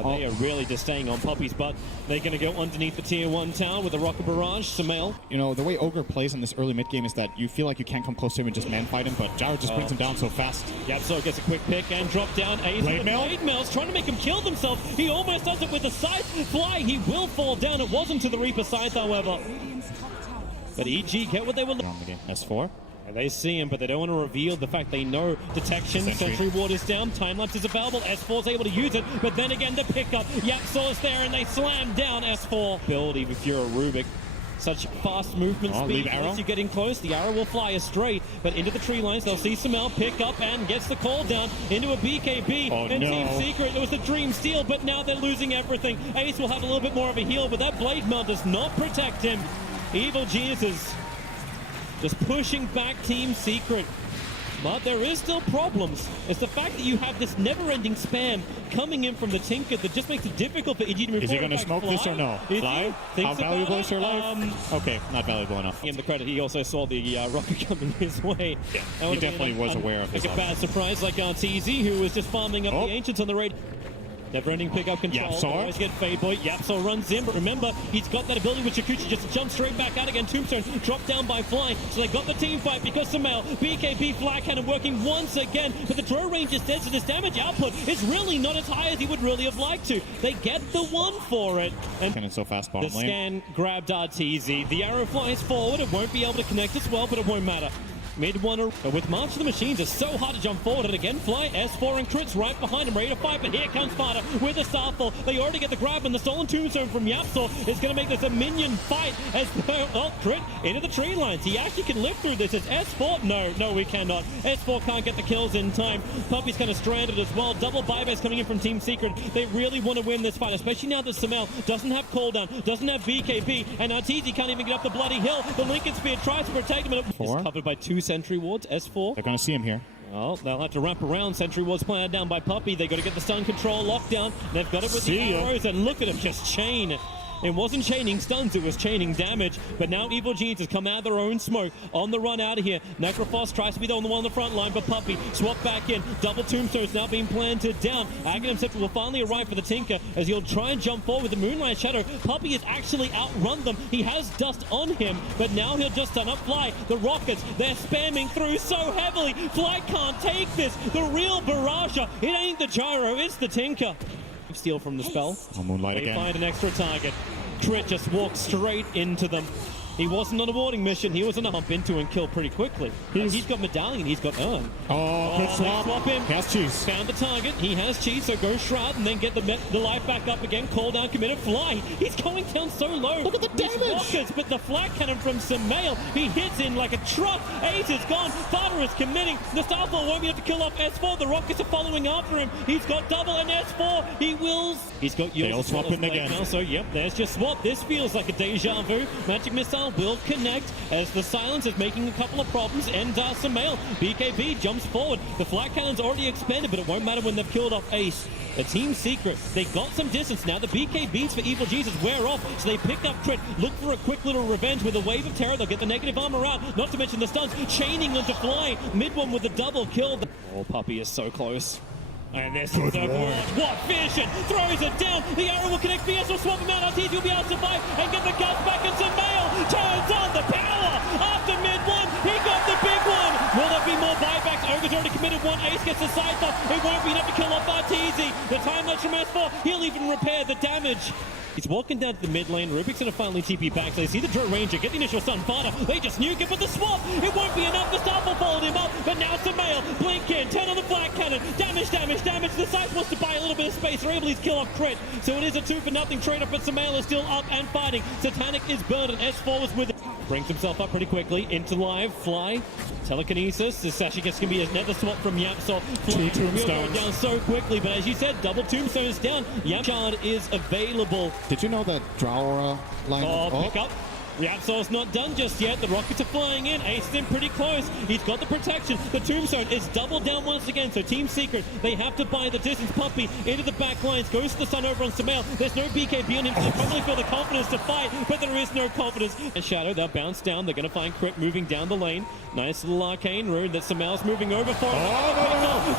They are really just staying on Puppy's butt. They're going to go underneath the tier 1 tower with a rocket barrage. Sumail. You know, the way Ogre plays in this early mid game is that you feel like you can't come close to him and just man fight him, but Gyro just brings him down so fast. YapzOr gets a quick pick and drop down. Ace Blade Mail? Blade Mail's trying to make him kill himself. He almost does it with the scythe fly. He will fall down. It wasn't to the Reaper scythe, however. But EG get what they were looking On the game. S4. And they see him, but they don't want to reveal the fact they know detection. Sentry ward is down. Time lapse is available. S4's able to use it, but then again, the pickup. YapzOr's there, and they slam down S4. Build, even if you're a Rubik. Such fast movement speed. Once you're getting close, the arrow will fly astray, but into the tree lines. They'll see Sumail pick up and gets the call down into a BKB. And Team Secret, it was the dream steal, but now they're losing everything. Ace will have a little bit more of a heal, but that blade mount does not protect him. Evil Geniuses just pushing back Team Secret. But there is still problems. It's the fact that you have this never-ending spam coming in from the Tinker that just makes it difficult for EG to move forward. Is he going to smoke this or no? Fly? How valuable is your life? Okay, not valuable enough. Give him the credit. He also saw the rocket coming his way. Yeah, he definitely was aware of his a bad surprise like Arteezy, who was just farming up the Ancients on the raid. Never-ending pickup control. Always get Fade Boy. YapzOr runs in, but remember, he's got that ability with Shikuchi just to jump straight back out again. Tombstone dropped down by Fly, so they got the team fight because Sumail, BKB flag cannon working once again, but the draw range is dead, so this damage output is really not as high as he would really have liked to. They get the one for it. And it's so fast bottom the lane. scan grabbed Arteezy. The arrow flies forward. It won't be able to connect as well, but it won't matter. Mid one, with March of the Machines, it's so hard to jump forward. And again, Fly, S4 and Crits right behind him, ready to fight. But here comes Sparta with the Starfall. They already get the grab, and the stolen Tombstone from YapzOr is going to make this a minion fight. As Crit into the tree lines. He actually can live through this. As S4, no, we cannot. S4 can't get the kills in time. Puppy's kind of stranded as well. Double buybacks coming in from Team Secret. They really want to win this fight, especially now that Sumail doesn't have cooldown, doesn't have BKB, and Arteezy can't even get up the bloody hill. The Lincoln Spear tries to protect him, but it's covered by 2 sentry wards. S4. They're going to see him here. Well, they'll have to wrap around. Sentry wards planted down by Puppy. They got to get the stun control locked down. They've got it with the arrows, and look at him just chain. It wasn't chaining stuns, it was chaining damage. But now Evil Genius has come out of their own smoke on the run out of here. Necrophos tries to be the one on the front line, but Puppy swap back in. Double Tombstones now being planted down. Aghanim Scepter will finally arrive for the Tinker as he'll try and jump forward with the Moonlight Shadow. Puppy has actually outrun them. He has dust on him, but now he'll just stun up Fly. The Rockets, they're spamming through so heavily. Fly can't take this. The real Barrage. It ain't the Gyro, it's the Tinker. Steal from the spell. Moonlight they again. find an extra target. Crit just walks straight into them. He wasn't on a warding mission. He was on a hump into and kill pretty quickly. He's got Medallion. He's got Urn. Good swap him. He has cheese. Found the target. He has cheese, so go Shroud and then get the life back up again. Call down, committed, Fly. He's going down so low. Look at the damage. Rockets, but the flag cannon from Sumail, he hits in like a truck. Ace is gone. Fodder is committing. The Starfall won't be able to kill off S4. The Rockets are following after him. He's got double and S4. He wills. He's got yours. They'll swap in again. Now, so, yep, there's just swap. This feels like a deja vu. Magic Missile will connect as the silence is making a couple of problems. And Sumail, BKB jumps forward. The flag cannon's already expanded, but it won't matter when they've killed off Ace. The Team Secret, they got some distance now. The BKBs for Evil Jesus wear off, so they pick up Crit, look for a quick little revenge with a wave of terror. They'll get the negative armor out, not to mention the stuns, chaining them to Fly. Mid one with the double kill. Oh, Puppy is so close. And this is the what vision! Throws it down! The arrow will connect VS will swap him out. Arteezy will be able to survive and get the guts back, and Sumail turns on the power! After mid one, he got the big one! Will there be more buybacks? Ogre's already committed one. Ace gets the side thought. It won't be enough to kill off Arteezy. The time lapse from S4, he'll even repair the damage. He's walking down to the mid lane. Rubik's going to finally TP back. So they see the Draw Ranger, get the initial stun. Fodder, they just nuke it, but the swap, it won't be enough. The Staff will fold him up, but now Sumail, blink in, turn on the flag cannon. Damage. The side wants to buy a little bit of space. They're able to kill off Crit. So it is a 2-for-0 trade-off, but Sumail is still up and fighting. Satanic is burned, and S4 was with it. Brings himself up pretty quickly into live fly. Telekinesis. This actually gets going to be another swap from YapzOr. Two tombstones. Down so quickly, but as you said, double tombstones down. YapzOr is available. Did you know that Draura line? Pick up. YapzOr's not done just yet. The rockets are flying in. Ace is in pretty close. He's got the protection. The tombstone is doubled down once again. So Team Secret, they have to buy the distance. Puppey into the back lines. Goes to the sun over on Sumail. There's no BKB on him. So they probably feel the confidence to fight, but there is no confidence. And Shadow, they'll bounce down. They're going to find Crit moving down the lane. Nice little arcane rune that Sumail's moving over for.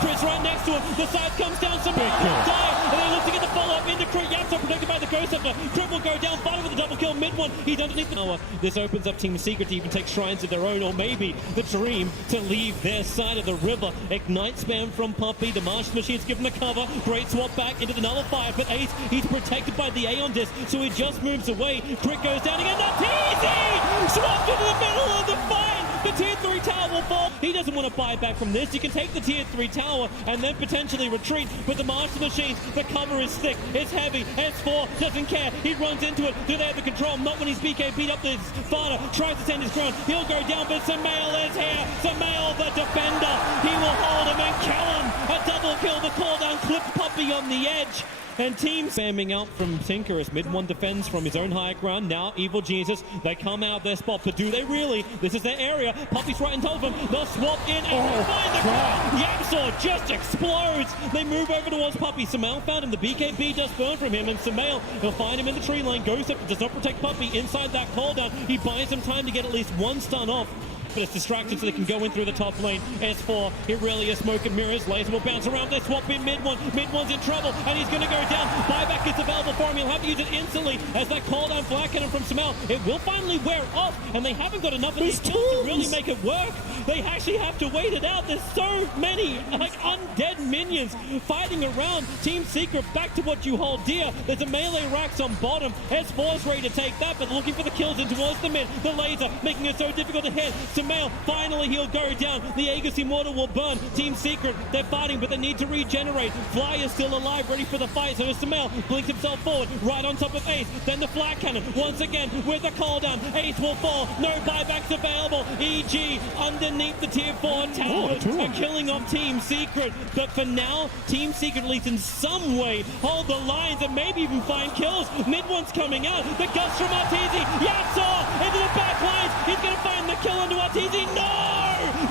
Crit's right next to him. The side comes down. Sumail will die. And they look to get the follow-up into Crit. YapzOr protected by the Ghost Hunter. Crit will go down. Fighting with a double kill. Mid one. He's underneath the... This opens up Team Secret to even take shrines of their own, or maybe the dream to leave their side of the river. Ignite spam from Puppey. The Marsh Machine's given the cover. Great swap back into the nullifier, but Ace, he's protected by the Aeon Disc, so he just moves away. Crit goes down again. That's easy! Swapped into the middle of the fight! The tier 3 tower will fall. He doesn't want to buy back from this. You can take the tier 3 tower and then potentially retreat, but the Master Machines, the cover is thick, it's heavy. S4 doesn't care. He runs into it. Do they have the control? Not when he's BK beat up this Fada. Tries to stand his ground. He'll go down, but Sumail is here. Sumail, the defender. He will hold him and kill him. A double kill. The call down clips Puppey on the edge. And team spamming out from Tinker as mid one defends from his own high ground. Now Evil Jesus, they come out of their spot, but do they really? This is their area. Puppey's right in top of them. They'll swap in and find the ground. YapzOr just explodes. They move over towards Puppey. Sumail found him. The BKB does burn from him, and Sumail, he'll find him in the tree line. Goes up, does not protect Puppey inside that cooldown. He buys him time to get at least one stun off. But it's distracted so they can go in through the top lane. S4, it really is smoke and mirrors. Laser will bounce around. They swap in mid one. Mid one's in trouble, and he's going to go down. Buyback is available for him. He'll have to use it instantly as that call down flat cannon from Sumail. It will finally wear off, and they haven't got enough of these tools to really make it work. They actually have to wait it out. There's so many like undead minions fighting around. Team Secret, back to what you hold dear. There's a melee racks on bottom. S4's ready to take that, but looking for the kills in towards the mid. The laser making it so difficult to hit. Sumail, finally he'll go down. The Aegis Immortal will burn. Team Secret, they're fighting, but they need to regenerate. Fly is still alive, ready for the fight. So Sumail blinks himself forward, right on top of Ace. Then the flat cannon, once again, with the call down. Ace will fall. No buybacks available. EG underneath the tier 4 tower. A killing of Team Secret. But for now, Team Secret, at least in some way, hold the lines and maybe even find kills. Mid one's coming out. The gust from Arteezy. YapzOr into the back lines. He's going to find the kill into Arteezy. No!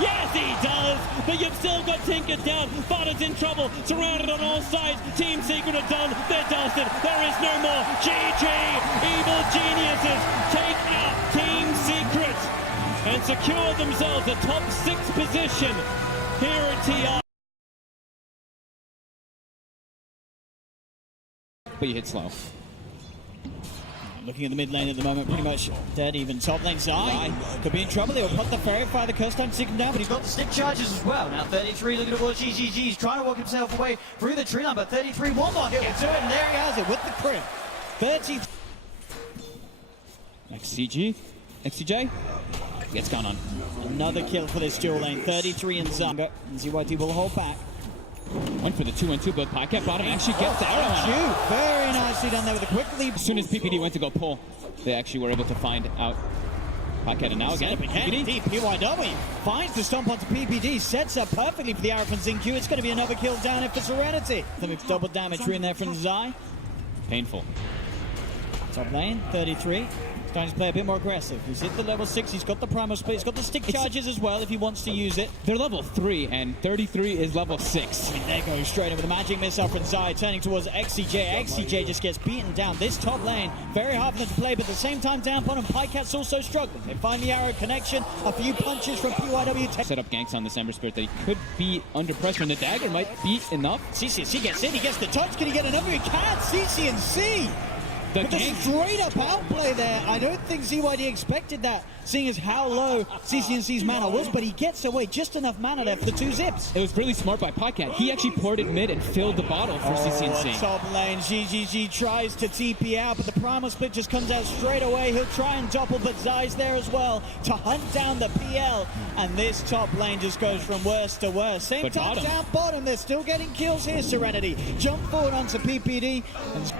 Yes, he does! But you've still got Tinker down. Fada's in trouble. Surrounded on all sides. Team Secret are done. They're dusted. There is no more. GG! Evil geniuses take out Team Secret and secure themselves a top 6 position here at TI. But you hit slow. Looking at the mid lane at the moment, pretty much dead even. Top lane Zai could be in trouble. He'll put the Fairy Fire the curse time to take him down, but he's got the stick charges as well. Now 33 looking towards GGG. He's trying to walk himself away through the tree line, but 33 one more hit to it, and there he has it with the crit. 30. XCJ gets gone on. Another kill for this dual lane. 33 and Zanga. And ZYT will hold back. Went for the 2-1-2, but Pycat bottom actually gets the arrow on it. Very nicely done there with a quick leap. As soon as PPD went to go pull, they actually were able to find out Pycat, and now again, PPD. PYW finds the stomp onto PPD, sets up perfectly for the arrow from Xingqiu. It's going to be another kill down here for Serenity. Then we've double damage in there from Zai. Painful. Top lane, 33. Starting to play a bit more aggressive. He's hit the level 6, he's got the primal split, he's got the stick charges as well if he wants to use it. They're level 3, and 33 is level 6. I mean, there goes straight in with a magic missile from Zai, turning towards XCJ. XCJ just gets beaten down. This top lane, very hard for them to play, but at the same time down bottom, Pycat's also struggling. They find the arrow connection, a few punches from PYW. Set up ganks on this Ember Spirit that he could be under pressure, and the dagger might be enough. CCNC gets in, he gets the touch, can he get another? He can, CCNC! But the straight up outplay there, I don't think ZYD expected that, seeing as how low CCNC's mana was, but he gets away just enough mana there for the 2 zips. It was really smart by Pycat. He actually ported mid and filled the bottle for CCNC. Top lane, GGG tries to TP out, but the primal split just comes out straight away. He'll try and doppel, but Zai's there as well to hunt down the PL, and this top lane just goes from worst to worst. Same time down bottom, they're still getting kills here, Serenity. Jump forward onto PPD. And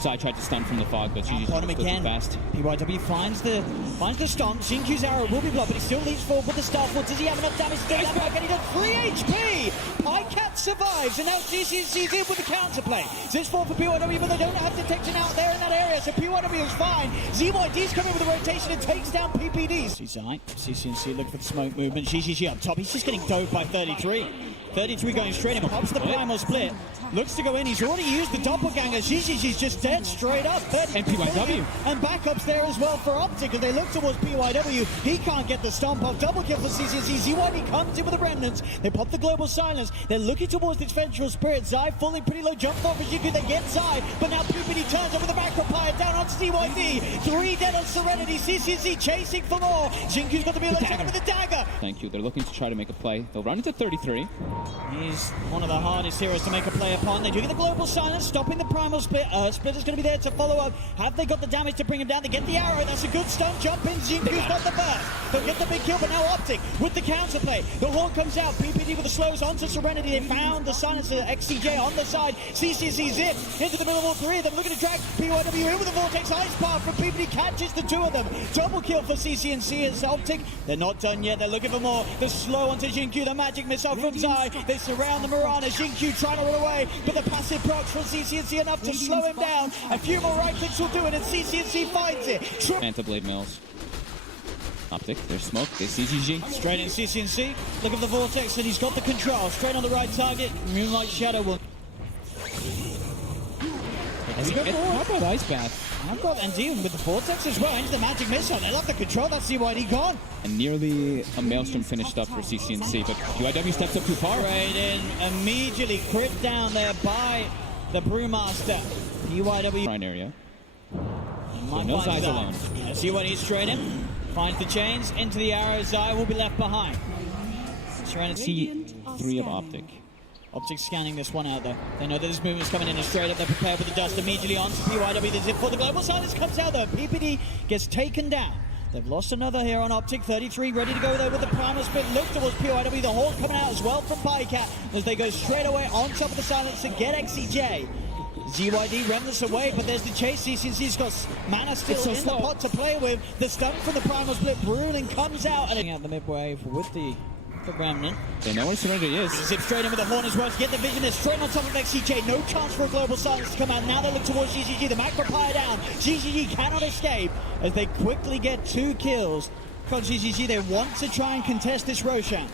Sai tried to stun from the fog, but GGG Bottom was still again. too fast. PYW finds the stomp. Xinqiu's arrow will be blocked, but he still leaps forward with the Starfall. Does he have enough damage to take that back? And he does 3 HP! Pycat survives, and now CCC's in with the counterplay. This fall for PYW, but they don't have detection out there in that area, so PYW is fine. ZYD's coming with a rotation and takes down PPDs. CCNC look for the smoke movement. GGG up top. He's just getting dove by 33. 33 going straight in, pops the primal split. Looks to go in. He's already used the doppelganger. GGG's just dead straight up. And PYW. And backups there as well for OpTic. As they look towards PYW, he can't get the stomp off. Double kill for CCNC. ZYD comes in with the remnants. They pop the global silence. They're looking towards the vengeful spirit. Zai falling pretty low. Jump for Jiku. They get Zai. But now PPD turns over the macro pyre down on ZYD. 3 dead on Serenity. CCNC chasing for more. Jinku's got to be able to take him with the dagger. Thank you. They're looking to try to make a play. They'll run into 33. He's one of the hardest heroes to make a play upon. They do get the global silence, stopping the primal split. Splitter's going to be there to follow up. Have they got the damage to bring him down? They get the arrow. That's a good stun jump in. Jinku's got the burst. They'll get the big kill, but now OpTic with the counterplay. The horn comes out. PPD with the slows onto Serenity. They found the silencer. XCJ on the side. CCC zip into the middle of all 3 of them. Looking to drag PYW in with the Vortex Ice Path from PPD. Catches the 2 of them. Double kill for CCNC as OpTic. They're not done yet. They're looking for more. The slow onto Xingqiu. The magic missile from Zai. They surround the Mirana. Xingqiu trying to run away, but the passive procs from CCNC enough to slow him down. A few more right clicks will do it, and CCNC finds it. Manta Blade Mills. OpTic, there's smoke. They see GG. Straight in CCNC. Look at the Vortex, and he's got the control. Straight on the right target. Moonlight Shadow will. How about Ice Bath? I've got, and even with the Vortex as well, into the magic missile. They love the control. That's ZYD gone. And nearly a Maelstrom finished up for CCNC, but PYW steps up too far. Straight in, immediately crit down there by the Brewmaster. PYW. Shrine area. So no Zai's alone. ZYD straight in. Finds the chains into the arrow. Zai will be left behind. Serenity. C3 of OpTic. OpTic scanning this one out though. They know that this movement is coming in and straight up. They're prepared with the dust immediately onto PYW. The zip for the global silence comes out though. PPD gets taken down. They've lost another here on OpTic. 33 ready to go though with the primal split. Look towards PYW. The horn coming out as well from Pycat as they go straight away on top of the silence to get XCJ. ZYD remnants away, but there's the chase. CCNC's got mana still in the pot to play with. The stun from the primal split. Brewing comes out and out the midway with the remnant. They know where Serenity is. Zip straight in with the horn as well to get the vision. They're straight on top of XCJ. No chance for a global silence to come out. Now they look towards GGG. The macro pyre down. GGG cannot escape as they quickly get 2 kills. From GGG, they want to try and contest this Roshan.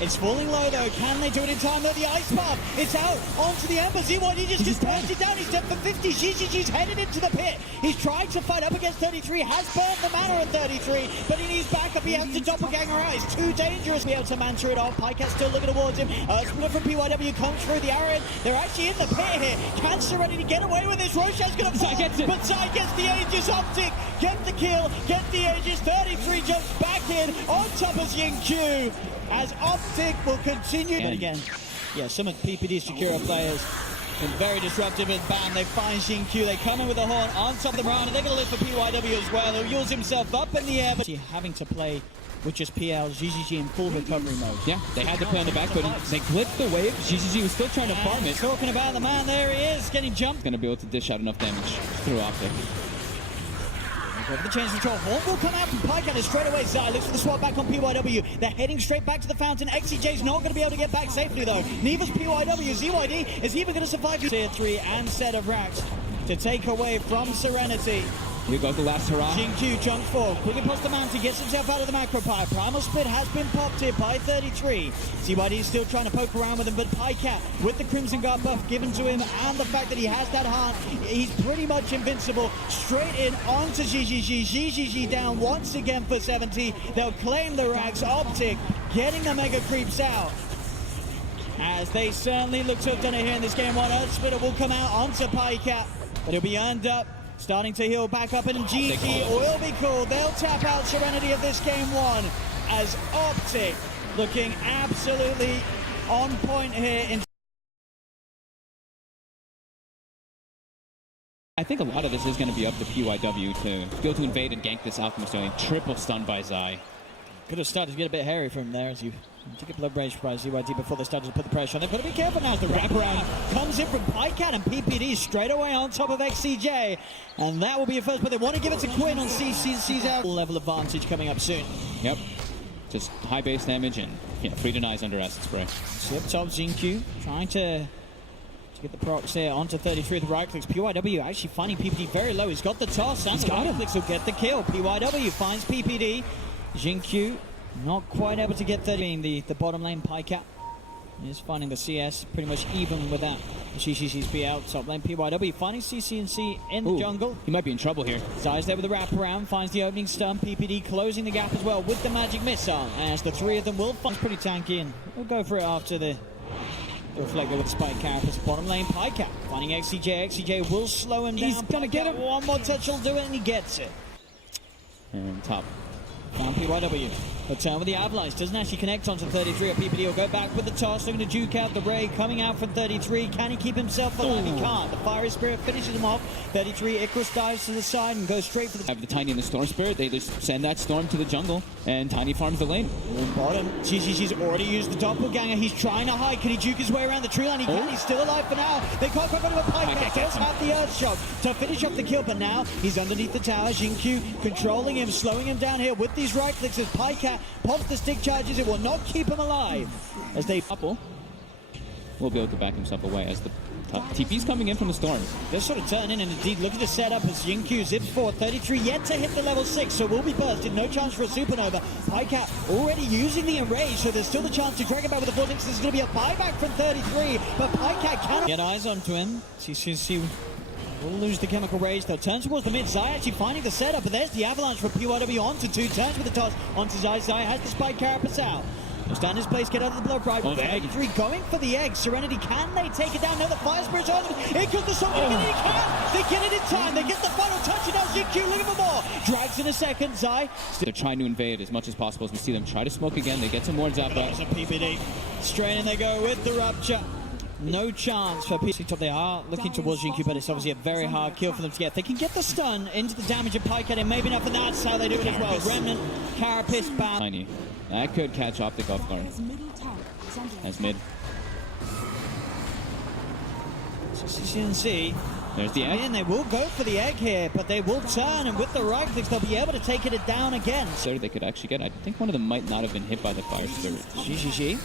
It's falling low though. Can they do it in time though? The ice path. It's out onto the Ember. ZYD just burns it down. He's dead for 50. GGG's headed into the pit. He's trying to fight up against 33. Has burned the mana at 33, but he needs backup. He has to doppelganger out. It's too dangerous to be able to manta it off. Pycat's still looking towards him. Split from PYW comes through the arrow. They're actually in the pit here. Can Serenity get away with this? Roshan's going to fall. But Zai gets the Aegis. OpTic get the kill. Get the Aegis. 33 jumps back in on top of Xingqiu. As OpTic will continue. And again, yeah, some of PPD's Secura players been very disruptive, and bam, they find Xingqiu. They come in with the horn on top of the Mirana. They're going to live for PYW as well. He'll use himself up in the air, but having to play with just PL, GGG in full recovery mode. Yeah, they had to play on the back, but they clipped the wave. GGG was still trying to farm it. Talking about the man, there he is, getting jumped. Going to be able to dish out enough damage through OpTic. Over the change control. Horn will come out from Pycat straight away. Zai looks for the swap back on PYW. They're heading straight back to the fountain. XCJ's not going to be able to get back safely though. Neither's PYW. ZYD is even going to survive tier 3 and set of racks to take away from Serenity. Here goes the last hurrah. Xingqiu jumps forward, quickly past the mountain, gets himself out of the macro pyre. Primal split has been popped here by 33. ZYD is still trying to poke around with him, but Pycat, with the Crimson Guard buff given to him and the fact that he has that heart, he's pretty much invincible. Straight in onto GGG. GGG down once again for 70. They'll claim the racks. OpTic getting the mega creeps out. As they certainly look to have done it here in this game 1. Earth Splitter will come out onto Pycat, but he'll be earned up. Starting to heal back up, and GG will be called. They'll tap out Serenity of this game 1 as OpTic looking absolutely on point here. I think a lot of this is going to be up to PYW to be able to invade and gank this Alchemist. Triple stun by Zai. Could have started to get a bit hairy from there as you took a blood rage by ZYD before they started to put the pressure on. They've got to be careful now as the wraparound comes in from PyCat and PPD straight away on top of XCJ. And that will be a first, but they want to give it to Quinn on CC's out. Level advantage coming up soon. Yep. Just high base damage and free denies under acid spray. So up top, XinQ trying to get the procs here onto 33 with the right clicks. PYW actually finding PPD very low. He's got the toss and the right clicks will get the kill. PYW finds PPD. XinQ not quite able to get 30. The bottom lane, PyCat is finding the CS pretty much even without GGG's be out. Top lane, PYW finding CCNC in the jungle. He might be in trouble here. Zai's there with the wraparound, finds the opening stun. PPD closing the gap as well with the magic missile. As the three of them will find pretty tanky and we'll go for it after the reflector with the spike carapace. Bottom lane, PyCat finding XCJ. XCJ will slow him down. He's gonna get him. One more touch will do it and he gets it. And top. Found PYW. But turn with the Avalanche. Doesn't actually connect onto 33. Or PPD will go back with the toss. Looking to juke out the Ray. Coming out from 33. Can he keep himself alive? He can't. The Fiery Spirit finishes him off. 33. Icarus dives to the side and goes straight for the... Have the Tiny and the Storm Spirit. They just send that Storm to the jungle. And Tiny farms the lane. Bottom. GGG's already used the doppelganger. He's trying to hide. Can he juke his way around the tree line? He can. He's still alive for now. They can't quite find him a PyCat. Does have the Earth Shock to finish off the kill. But now he's underneath the tower. XinQ controlling him, slowing him down here with these right clicks as PyCat pops the stick charges. It will not keep him alive as they Couple will be able to back himself away as the TP's coming in from the Storm. They're sort of turning in and indeed look at the setup as XinQ zips forward. 33 yet to hit the level 6, so will be bursted. No chance for a supernova. PyCat already using the enrage, so there's still the chance to drag it back with the full links. There's going to be a buyback from 33, but PyCat cannot get eyes onto him. CCC will lose the chemical rage. They'll turn towards the mid. Zai actually finding the setup, but there's the avalanche for PYW onto 2. Turns with the toss onto Zai. Zai has the spike carapace out. He'll stand his place, get out of the block right. 33 going for the egg. Serenity, can they take it down? No, the fire spirit's on them. Here comes the song. He can. They get it in time. They get the final touch. And now XinQ looking for more. Drags in a second. Zai. They're trying to invade as much as possible. As we see them try to smoke again. They get some more Zappa. There's a PPD. Straight in they go with the rupture. No chance for PC top. They are looking towards XinQ, but it's obviously a very hard kill for them to get. They can get the stun into the damage of PyCat, and maybe enough, and that's how they do it as well. Remnant, Carapace, bound. Tiny. That could catch OpTic off guard. As mid. So CCNC. There's the egg. And they will go for the egg here, but they will turn, and with the right clicks, they'll be able to take it down again. So they could actually get. I think one of them might not have been hit by the fire spirit. GGG.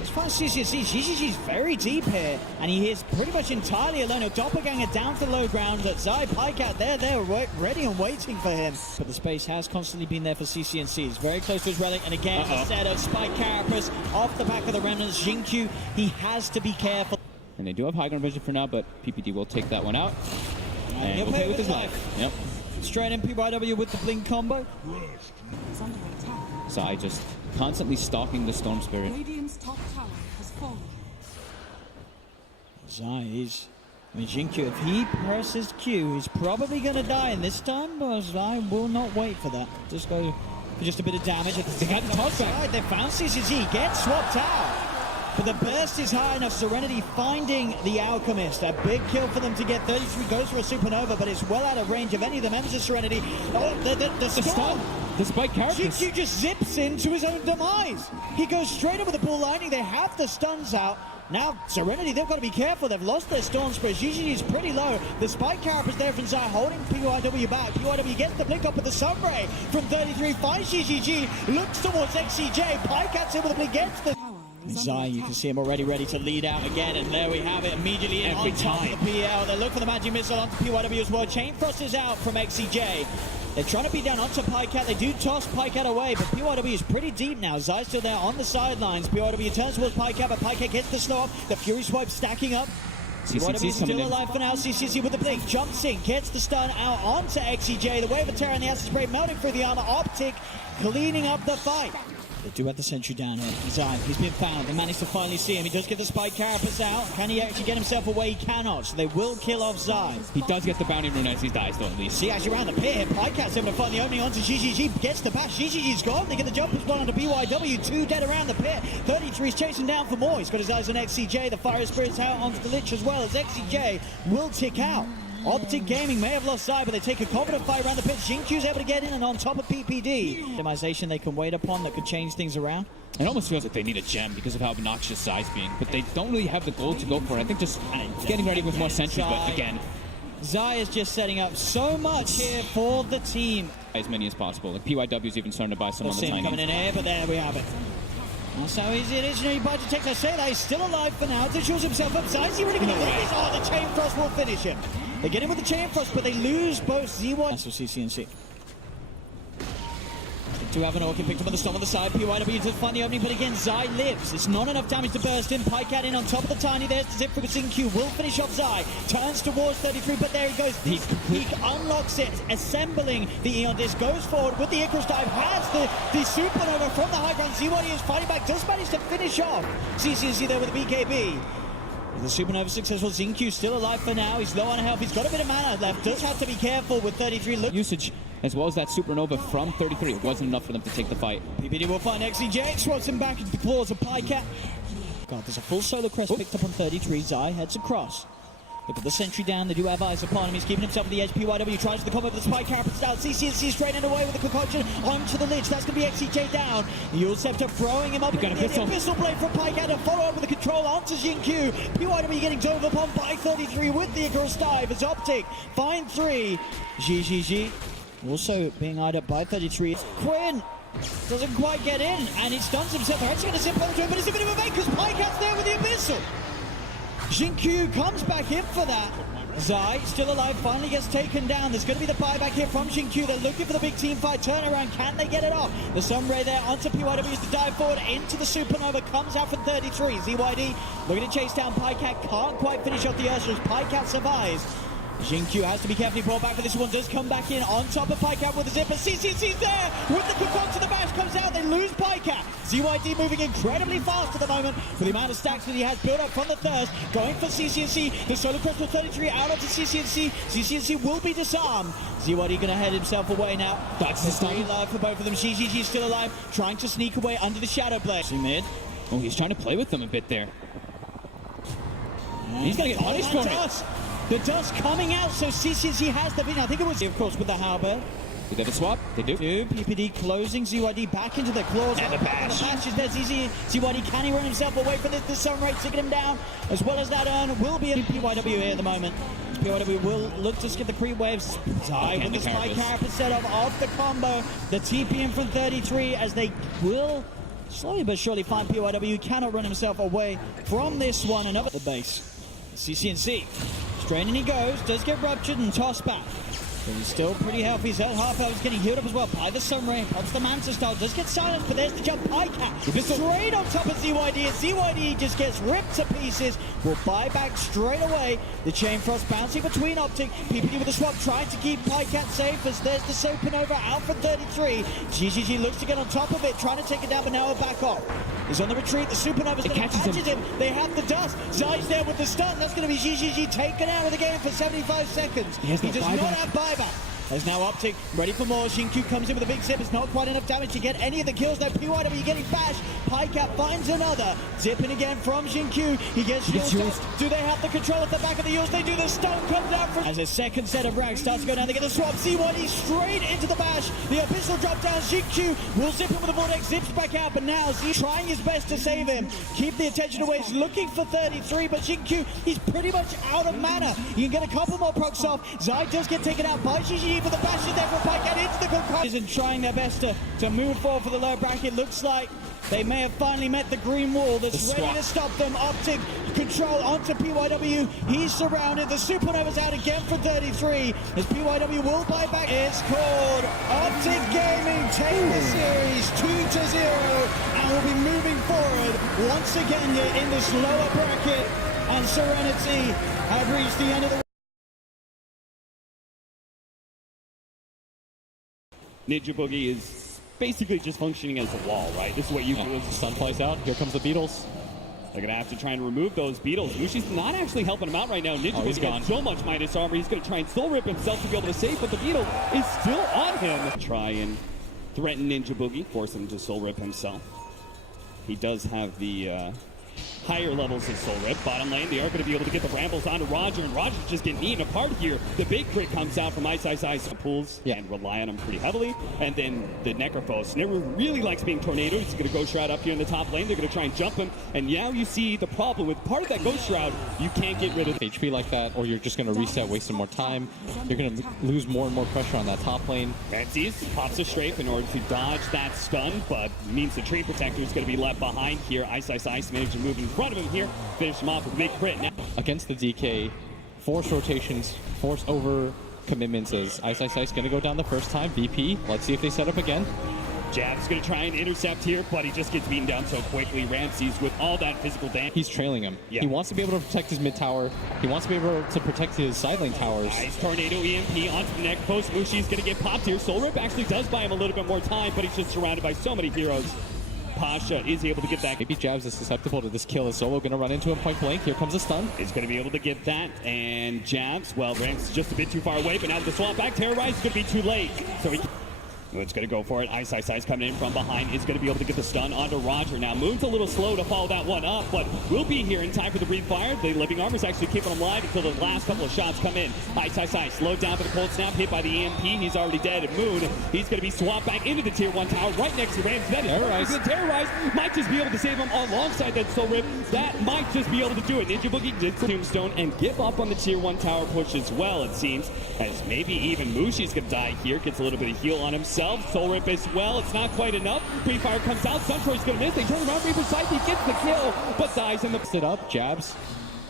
As far as CCNC, GGG's very deep here, and he is pretty much entirely alone. A doppelganger down to the low ground. That Zai, PyCat, they're ready and waiting for him. But the space has constantly been there for CCNC. He's very close to his relic, and again, the setup, Spike Carapace off the back of the remnants. XinQ, he has to be careful. And they do have high ground vision for now, but PPD will take that one out. And he'll play with his life. Yep. Straight in PYW with the blink combo. Zai just constantly stalking the Storm Spirit. Zai is... I mean, XinQ, if he presses Q, he's probably going to die in this time, but Zai will not wait for that. Just go for just a bit of damage. They got the toss back. They found CCG, gets swapped out. But the burst is high enough. Serenity finding the Alchemist. A big kill for them to get. 33 goes for a supernova, but it's well out of range of any of the members of Serenity. Oh, the stun. The spike characters. XinQ just zips into his own demise. He goes straight over the bull lining. They have the stuns out. Now, Serenity, they've got to be careful. They've lost their Storm Spirit. GGG is pretty low. The Spike Carapace there from Zai holding PYW back. PYW gets the blink up with the Sunray from 33. Finds GGG. Looks towards XCJ. PyCat's in with the blink. Gets the... Zai, you can see him already ready to lead out again. And there we have it. Immediately in on top of the PL. They look for the magic missile onto PYW as well. Chain Frost is out from XCJ. They're trying to beat down onto PyCat. They do toss PyCat away, but PYW is pretty deep now. Zai's still there on the sidelines. PYW turns towards PyCat, but PyCat gets the slow up. The Fury Swipe stacking up. PYW still alive for now. CCC with the blink. Jumps in, gets the stun out onto XCJ. The Wave of Terror and the Acid Spray melting through the armor. OpTic cleaning up the fight. They do have the sentry down here. Zai, he's been found. They managed to finally see him. He does get the Spike Carapace out. Can he actually get himself away? He cannot. So they will kill off Zai. He does get the bounty rune as he dies, though, at least. See, actually around the pit here. PyCat's able to find the opening onto GGG. Gets the bash. GGG's gone. They get the jump as well onto BYW. 2 dead around the pit. 33's chasing down for more. He's got his eyes on XCJ. The Fire Spirit's out onto the Lich as well as XCJ will tick out. OpTic Gaming may have lost sight, but they take a confident fight around the pitch. Xingqiu's able to get in and on top of PPD. Optimization they can wait upon that could change things around. It almost feels like they need a gem because of how obnoxious Zai's being, but they don't really have the gold to go for it. I think just getting ready with more sentries, but again, Zai is just setting up so much here for the team. As many as possible. Like PYW's even starting to buy some on the tiny. Coming in here, but there we have it. That's how easy it is. You know, you budget takes. I say that he's still alive for now. Dishul's himself up. Zai, is he really going to lose? Oh, the Chain Frost will finish him. They get him with the Chain Frost, but they lose both ZY. That's for CCNC. To have an Orchid picked up on the storm on the side. PYW to find the opening, but again, Zai lives. It's not enough damage to burst him. Pycat in on top of the tiny. There's the zip for Xingqiu. Will finish off Zai. Turns towards 33, but there he goes. He unlocks it, assembling the Eon Disc. Goes forward with the Icarus dive. Has the supernova from the high ground. ZYD is fighting back. Does manage to finish off CCNC there with the BKB. The supernova successful. Xingqiu still alive for now. He's low on health. He's got a bit of mana left. Does have to be careful with 33. Usage as well as that supernova from 33. It wasn't enough for them to take the fight. PPD will find XCJ. Swats him back into the claws of Pycat. God, there's a full solo crest picked up on 33. Zai heads across. Look at the sentry down. They do have eyes upon him. He's keeping himself at the edge. PYW tries the combo with the spike carpets down. CCNC straight and away with the concoction onto the ledge. That's going to be XCJ down. The Yule Scepter throwing him up. Got the Abyssal Blade from Pycat to follow up with the control onto Xingqiu. PYW getting dove upon by 33 with the Icarus dive as OpTic find 3. VGj. Also being eyed up by 33. Quinn doesn't quite get in, and he stuns himself. They're actually going to zip onto him, but it's a bit of a fake because Pycat's there with the Abyssal. Xingqiu comes back in for that. Zai, still alive, finally gets taken down. There's going to be the buyback here from Xingqiu. They're looking for the big team fight. Turnaround, can they get it off? The Sunray there onto PYW to dive forward into the supernova. Comes out for 33. ZYD looking to chase down Pycat. Can't quite finish off the Ursulas. Pycat survives. Xingqiu has to be carefully brought back, but this one does come back in on top of Pycat with the zipper. CCC's there with the concoction. The bash comes out. They lose Pycat. ZYD moving incredibly fast at the moment with the amount of stacks that he has built up from the thirst. Going for CCNC. The solo crest with 33 out onto CCNC. CCNC will be disarmed. ZYD going to head himself away now. That's the stay alive for both of them. VGj still alive, trying to sneak away under the Shadow Blade. See mid. Oh, he's trying to play with them a bit there. He's going to get punished for it. The dust coming out, so CCNC has the beat. I think it was, of course, with the halberd. Do they have a swap? They do. PPD closing ZYD back into the claws. And the bash. The bash is there. ZYD, can he run himself away from this? The Sunray taking him down, as well as that urn will be in PYW here at the moment. PYW will look to skip the creep waves. Zai with the spike carapace set up off the combo. The TP in from 33 as they will slowly but surely find PYW. Cannot run himself away from this one. Another the base. CCNC. Straight in he goes, does get ruptured and tossed back. But he's still pretty healthy. He's at half health. He's getting healed up as well by the Sunray. Pops the Manta style. Does get silenced, but there's the jump. Pycat straight on top of ZYD. And ZYD just gets ripped to pieces. Will buy back straight away. The Chain Frost bouncing between OpTic. PPD with the swap trying to keep Pycat safe as there's the supernova out for 33. VGj looks to get on top of it, trying to take it down, but now we're back off. He's on the retreat. The supernova's going to catch him. They have the dust. Zai's there with the stun. That's going to be VGj taken out of the game for 75 seconds. He does not have buyback. There's now OpTic ready for more. Xingqiu comes in with a big zip. It's not quite enough damage to get any of the kills there. PYW getting bashed. Pycat finds another. Zipping again from Xingqiu. He gets used. Do they have the control at the back of the Yules? They do. The stun comes out from... As a second set of rags starts to go down, they get the swap. ZYD straight into the bash. The Abyssal drop down. Xingqiu will zip him with the vortex. Zips back out, but now Z trying his best to save him. Keep the attention away. He's looking for 33, but Xingqiu, he's pretty much out of mana. You can get a couple more procs off. Zai does get taken out by VGj, but the bash is there for Pycat into the concoction. And trying their best to move forward for the low bracket. Looks like they may have finally met the green wall that's ready to stop them. OpTic control onto PYW. He's surrounded. The supernova's out again for 33 as PYW will buy back. It's called OpTic Gaming take the series 2-0 and will be moving forward once again here in this lower bracket. And Serenity have reached the end of the... Ninja Boogie is basically just functioning as a wall, right? This is what you do as the sun flies out. Here comes the beetles. They're going to have to try and remove those beetles. Mushi's not actually helping him out right now. Ninja Boogie has so much minus armor. He's going to try and soul rip himself to be able to save, but the beetle is still on him. Try and threaten Ninja Boogie, force him to soul rip himself. He does have the higher levels of Soul Rip. Bottom lane, they are going to be able to get the Brambles onto Roger, and Roger's just getting eaten apart here. The big crit comes out from Ice pools and rely on him pretty heavily. And then the Necrophos never really likes being tornadoed. He's going to Ghost Shroud up here in the top lane. They're going to try and jump him. And now you see the problem with part of that Ghost Shroud, you can't get rid of HP like that, or you're just going to reset, wasting more time. You're going to lose more and more pressure on that top lane. Ramses pops a strafe in order to dodge that stun, but means the Tree Protector is going to be left behind here. Ice managed to move in front of him here, finish him off with a big crit. Now, against the DK, force rotations, force over commitments as Ice going to go down the first time. VP, let's see if they set up again. Jab's going to try and intercept here, but he just gets beaten down so quickly. Ramses with all that physical damage. He's trailing him. Yeah. He wants to be able to protect his mid tower. He wants to be able to protect his side lane towers. Nice Tornado EMP onto the neck post. Mushi's going to get popped here. Soul Rip actually does buy him a little bit more time, but he's just surrounded by so many heroes. Pasha is able to get that. Maybe Jabs is susceptible to this kill. Is Solo going to run into him point blank? Here comes a stun. He's going to be able to get that. And Jabs, well, Rams is just a bit too far away, but now the swap back. Terrorize is going to be too late. So he... It's going to go for it. Ice coming in from behind. Is going to be able to get the stun onto Roger. Now, Moon's a little slow to follow that one up, but will be here in time for the breathe fire. The living armor's actually keeping him alive until the last couple of shots come in. Ice. Slowed down for the cold snap. Hit by the EMP. He's already dead. And Moon, he's going to be swapped back into the tier 1 tower right next to Rams. That is Terrorize. Might just be able to save him alongside that Soul Rip. That might just be able to do it. Ninja Boogie did Tombstone and give up on the tier 1 tower push as well, it seems. As maybe even Mushi's going to die here. Gets a little bit of heal on himself. Soul Rip as well. It's not quite enough. Breathe fire comes out. Suntroy's going to miss. They turn around. Reaper Psyche gets the kill, but dies in the... Sit up. Jabs.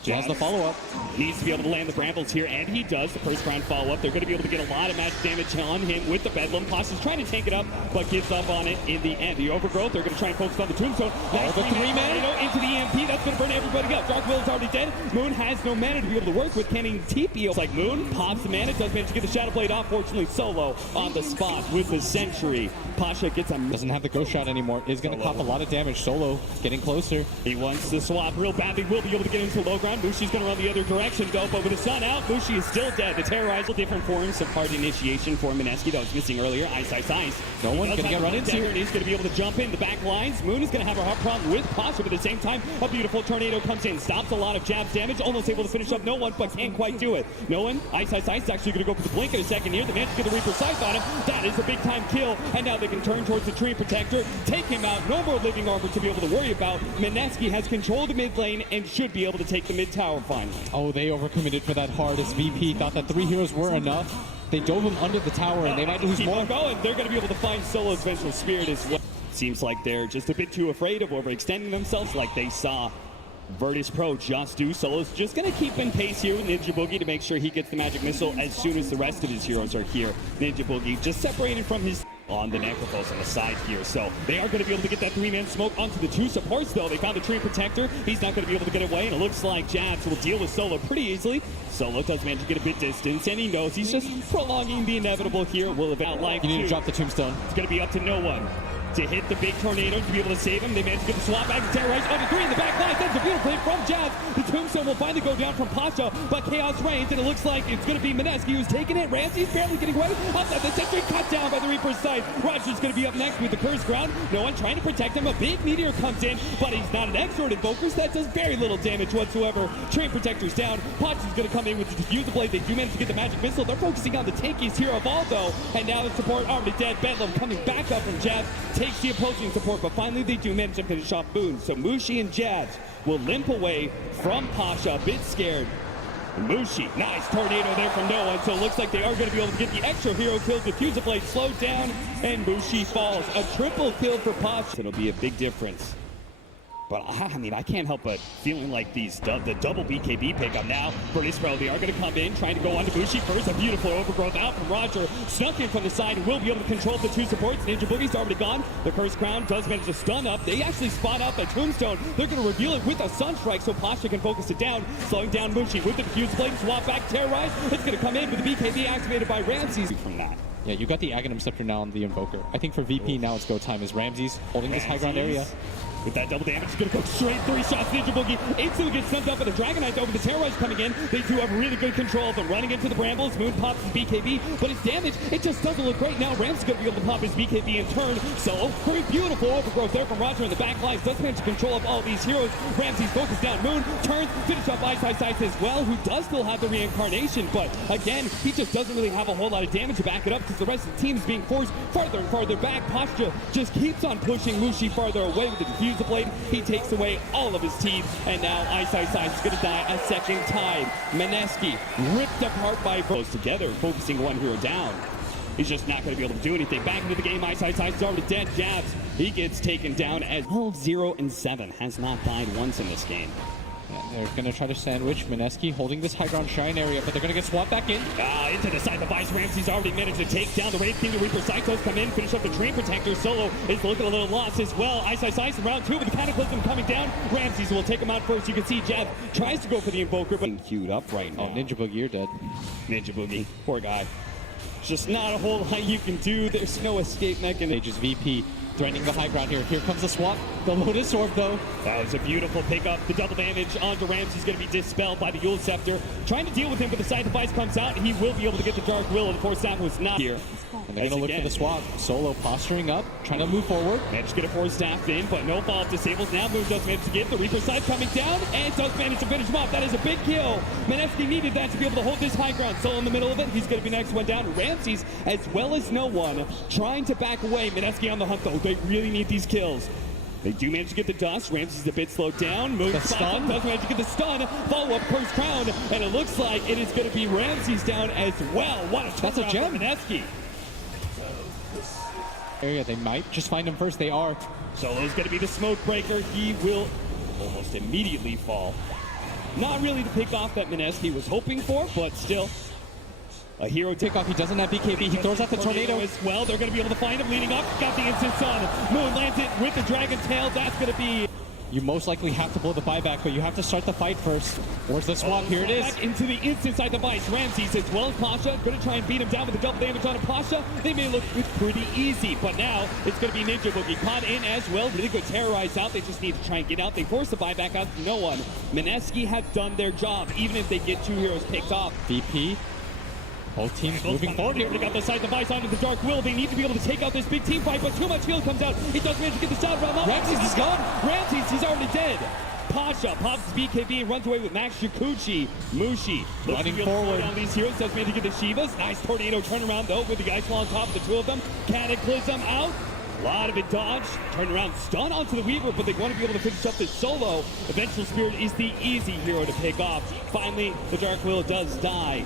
Has the follow-up. Needs to be able to land the Brambles here, and he does. The first round follow-up. They're going to be able to get a lot of magic damage on him with the Bedlam. Pasha's trying to tank it up, but gives up on it in the end. The Overgrowth, they're going to try and focus on the Tombstone. Nice the 3-man into the EMP. That's going to burn everybody up. Dark Will is already dead. Moon has no mana to be able to work with. Canning TP. It's like Moon pops the mana, does manage to get the Shadow Blade off. Fortunately, Solo on the spot with the Sentry. Pasha gets a... Doesn't have the Ghost Shot anymore. Is going to pop a lot of damage. Solo getting closer. He wants to swap real badly. Will be able to get into low ground. Mushi's going to run the other direction though, but with the sun out, Mushi is still dead. The Terrorize, different forms of hard initiation for Mineski that was missing earlier. Ice. No one's going to get run into. He's going to be able to jump in the back lines. Moon is going to have a hard problem with Pasha, but at the same time, a beautiful tornado comes in, stops a lot of Jab's damage, almost able to finish up no one, but can't quite do it. No one. Ice is actually going to go for the blink in a second here. The man to get the Reaper Scythe on him. That is a big time kill, and now they can turn towards the Tree Protector, take him out. No more living armor to be able to worry about. Mineski has control of the mid lane and should be able to take the mid tower finally. Oh, they overcommitted for that hard as VP thought that 3 heroes were enough. They dove him under the tower and they might lose more. Going. They're going to be able to find Solo's Vengeful Spirit as well. Seems like they're just a bit too afraid of overextending themselves like they saw Virtus.pro just do. Solo's just going to keep in pace here with Ninja Boogie to make sure he gets the magic missile as soon as the rest of his heroes are here. Ninja Boogie just separated from his... on the Necrophos on the side here. So they are going to be able to get that 3-man smoke onto the 2 supports though. They found the Tree Protector. He's not going to be able to get away, and it looks like Jabs will deal with Solo pretty easily. Solo does manage to get a bit distance, and he knows he's just prolonging the inevitable here. Will have outlived You need to drop the Tombstone. It's going to be up to no one to hit the big tornado to be able to save him. They managed to get the swap back to Terrorize under 3 in the back line. That's a beautiful play from Jabs. The Tombstone will finally go down from Pasha, but Chaos reigns, and it looks like it's going to be Mineski who's taking it. Ramsey's barely getting away. Outside the Sentry cut down by the Reaper's side. Roger's going to be up next with the Curse Ground. No one trying to protect him. A big meteor comes in, but he's not an Exort Invoker, so that does very little damage whatsoever. Tree Protector's down. Pasha's going to come in with the Diffuse Blade. They do manage to get the Magic Missile. They're focusing on the tankiest hero of all, though, and now the support already dead. Bedlam coming back up from Jabs takes the opposing support, but finally they do manage to finish off Boone. So Mushi and Jabs will limp away from Pasha, a bit scared. Mushi, nice tornado there from no one, so it looks like they are going to be able to get the extra hero kills. Diffuser Blade slowed down, and Mushi falls. A triple kill for Pasha. It'll be a big difference. But I mean, I can't help but feeling like the double BKB pickup now. Virtus.pro, they are going to come in, trying to go on to Mushi first. A beautiful overgrowth out from Roger. Snuck in from the side and will be able to control the 2 supports. Ninja Boogie's already gone. The Curse Crown does manage to stun up. They actually spot up a Tombstone. They're going to reveal it with a Sunstrike so Pasha can focus it down. Slowing down Mushi with the Diffuse Blade. Swap back, Terrorize. It's going to come in with the BKB activated by Ramses from that. Yeah, you got the Aghanim Scepter now on the Invoker. I think for VP now it's go time as Ramses holding this high ground area. With that double damage, he's going to go straight 3 shots. Ninja Boogie instantly gets snuffed up, but the Dragon Knight over the Terrorize coming in. They do have really good control of them. Running into the Brambles, Moon pops his BKB, but his damage, it just doesn't look great. Now Ram's going to be able to pop his BKB in turn. So, very beautiful overgrowth there from Roger in the back lines. Does manage to control of all these heroes. Ramsey's focused down. Moon turns, finish off Ice as well, who does still have the reincarnation, but again, he just doesn't really have a whole lot of damage to back it up because the rest of the team is being forced farther and farther back. Posture just keeps on pushing Mushi farther away with the diffuser blade. He takes away all of his teeth, and now Ice is going to die a second time. Mineski ripped apart by close together, focusing one hero down. He's just not going to be able to do anything. Back into the game, Ice is already dead. Jabs, he gets taken down as 12-0-7. Has not died once in this game. Yeah, they're going to try to sandwich Mineski holding this high ground shrine area, but they're going to get swapped back in. Into the side device. Ramsey's already managed to take down the Wraith King. The Reaper Psychos come in, finish up the Train Protector. Solo is looking a little lost as well. Ice in round 2 with the Cataclysm coming down. Ramsey's will take him out first. You can see Jab tries to go for the Invoker, but queued up right now. Oh, Ninja Boogie, you're dead. Ninja Boogie, poor guy. Just not a whole lot you can do. There's no escape mechanism. Page's VP threatening the high ground here. Here comes the swap. The Lotus Orb, though. That was a beautiful pickup. The double damage onto Ramsey's going to be dispelled by the Yule Scepter. Trying to deal with him, but the side device comes out. He will be able to get the Dark Will, and the Force Staff was not here. And they're going to look for the swap. Solo posturing up, trying to move forward. Managed to get a Force Staff in, but no follow-up disables. Now Moon does manage to get the Reaper side coming down, and does manage to finish him off. That is a big kill. Mineski needed that to be able to hold this high ground. Solo in the middle of it. He's going to be next one down. Ramsey's, as well as no one, trying to back away. Mineski on the hunt, though. They really need these kills. They do manage to get the dust. Ramsey's a bit slowed down. Moon the stun does manage to get the stun. Follow-up Curse Crown, and it looks like it is going to be Ramsey's down as well. What a That's a gem. Mineski. Area, they might just find him first. They are. Solo's going to be the smoke breaker. He will almost immediately fall. Not really the pick off that Mineski was hoping for, but still. A hero Pick off. He doesn't have BKB. He throws out the tornado as well. They're going to be able to find him leading up. Got the instant stun. Moon lands it with the Dragon Tail. That's going to be... You most likely have to blow the buyback, but you have to start the fight first. Where's the swap? Here it is. Back into the instant side device. Ramses as well as Pasha. Going to try and beat him down with the double damage on Pasha. They may look pretty easy, but now it's going to be Ninja Boogie caught in as well. Really good terrorize out. They just need to try and get out. They force the buyback out to no one. Mineski have done their job, even if they get 2 heroes picked off. VP. Both teams moving forward here. They got the side device onto the Dark Will. They need to be able to take out this big team fight, but too much heal comes out. He does manage to get the shot around. Ramses is gone. Ramses, he's already dead. Pasha pops his BKB and runs away with Max Yakuchi. Mushi running forward on these heroes. Does manage to get the Shivas. Nice tornado turnaround though with the Ice Wall on top of the 2 of them. Cataclysm out. A lot of it dodged. Turn around, stun onto the Weaver, but they want to be able to finish up this Solo. Eventual Spirit is the easy hero to pick off. Finally, the Dark Will does die.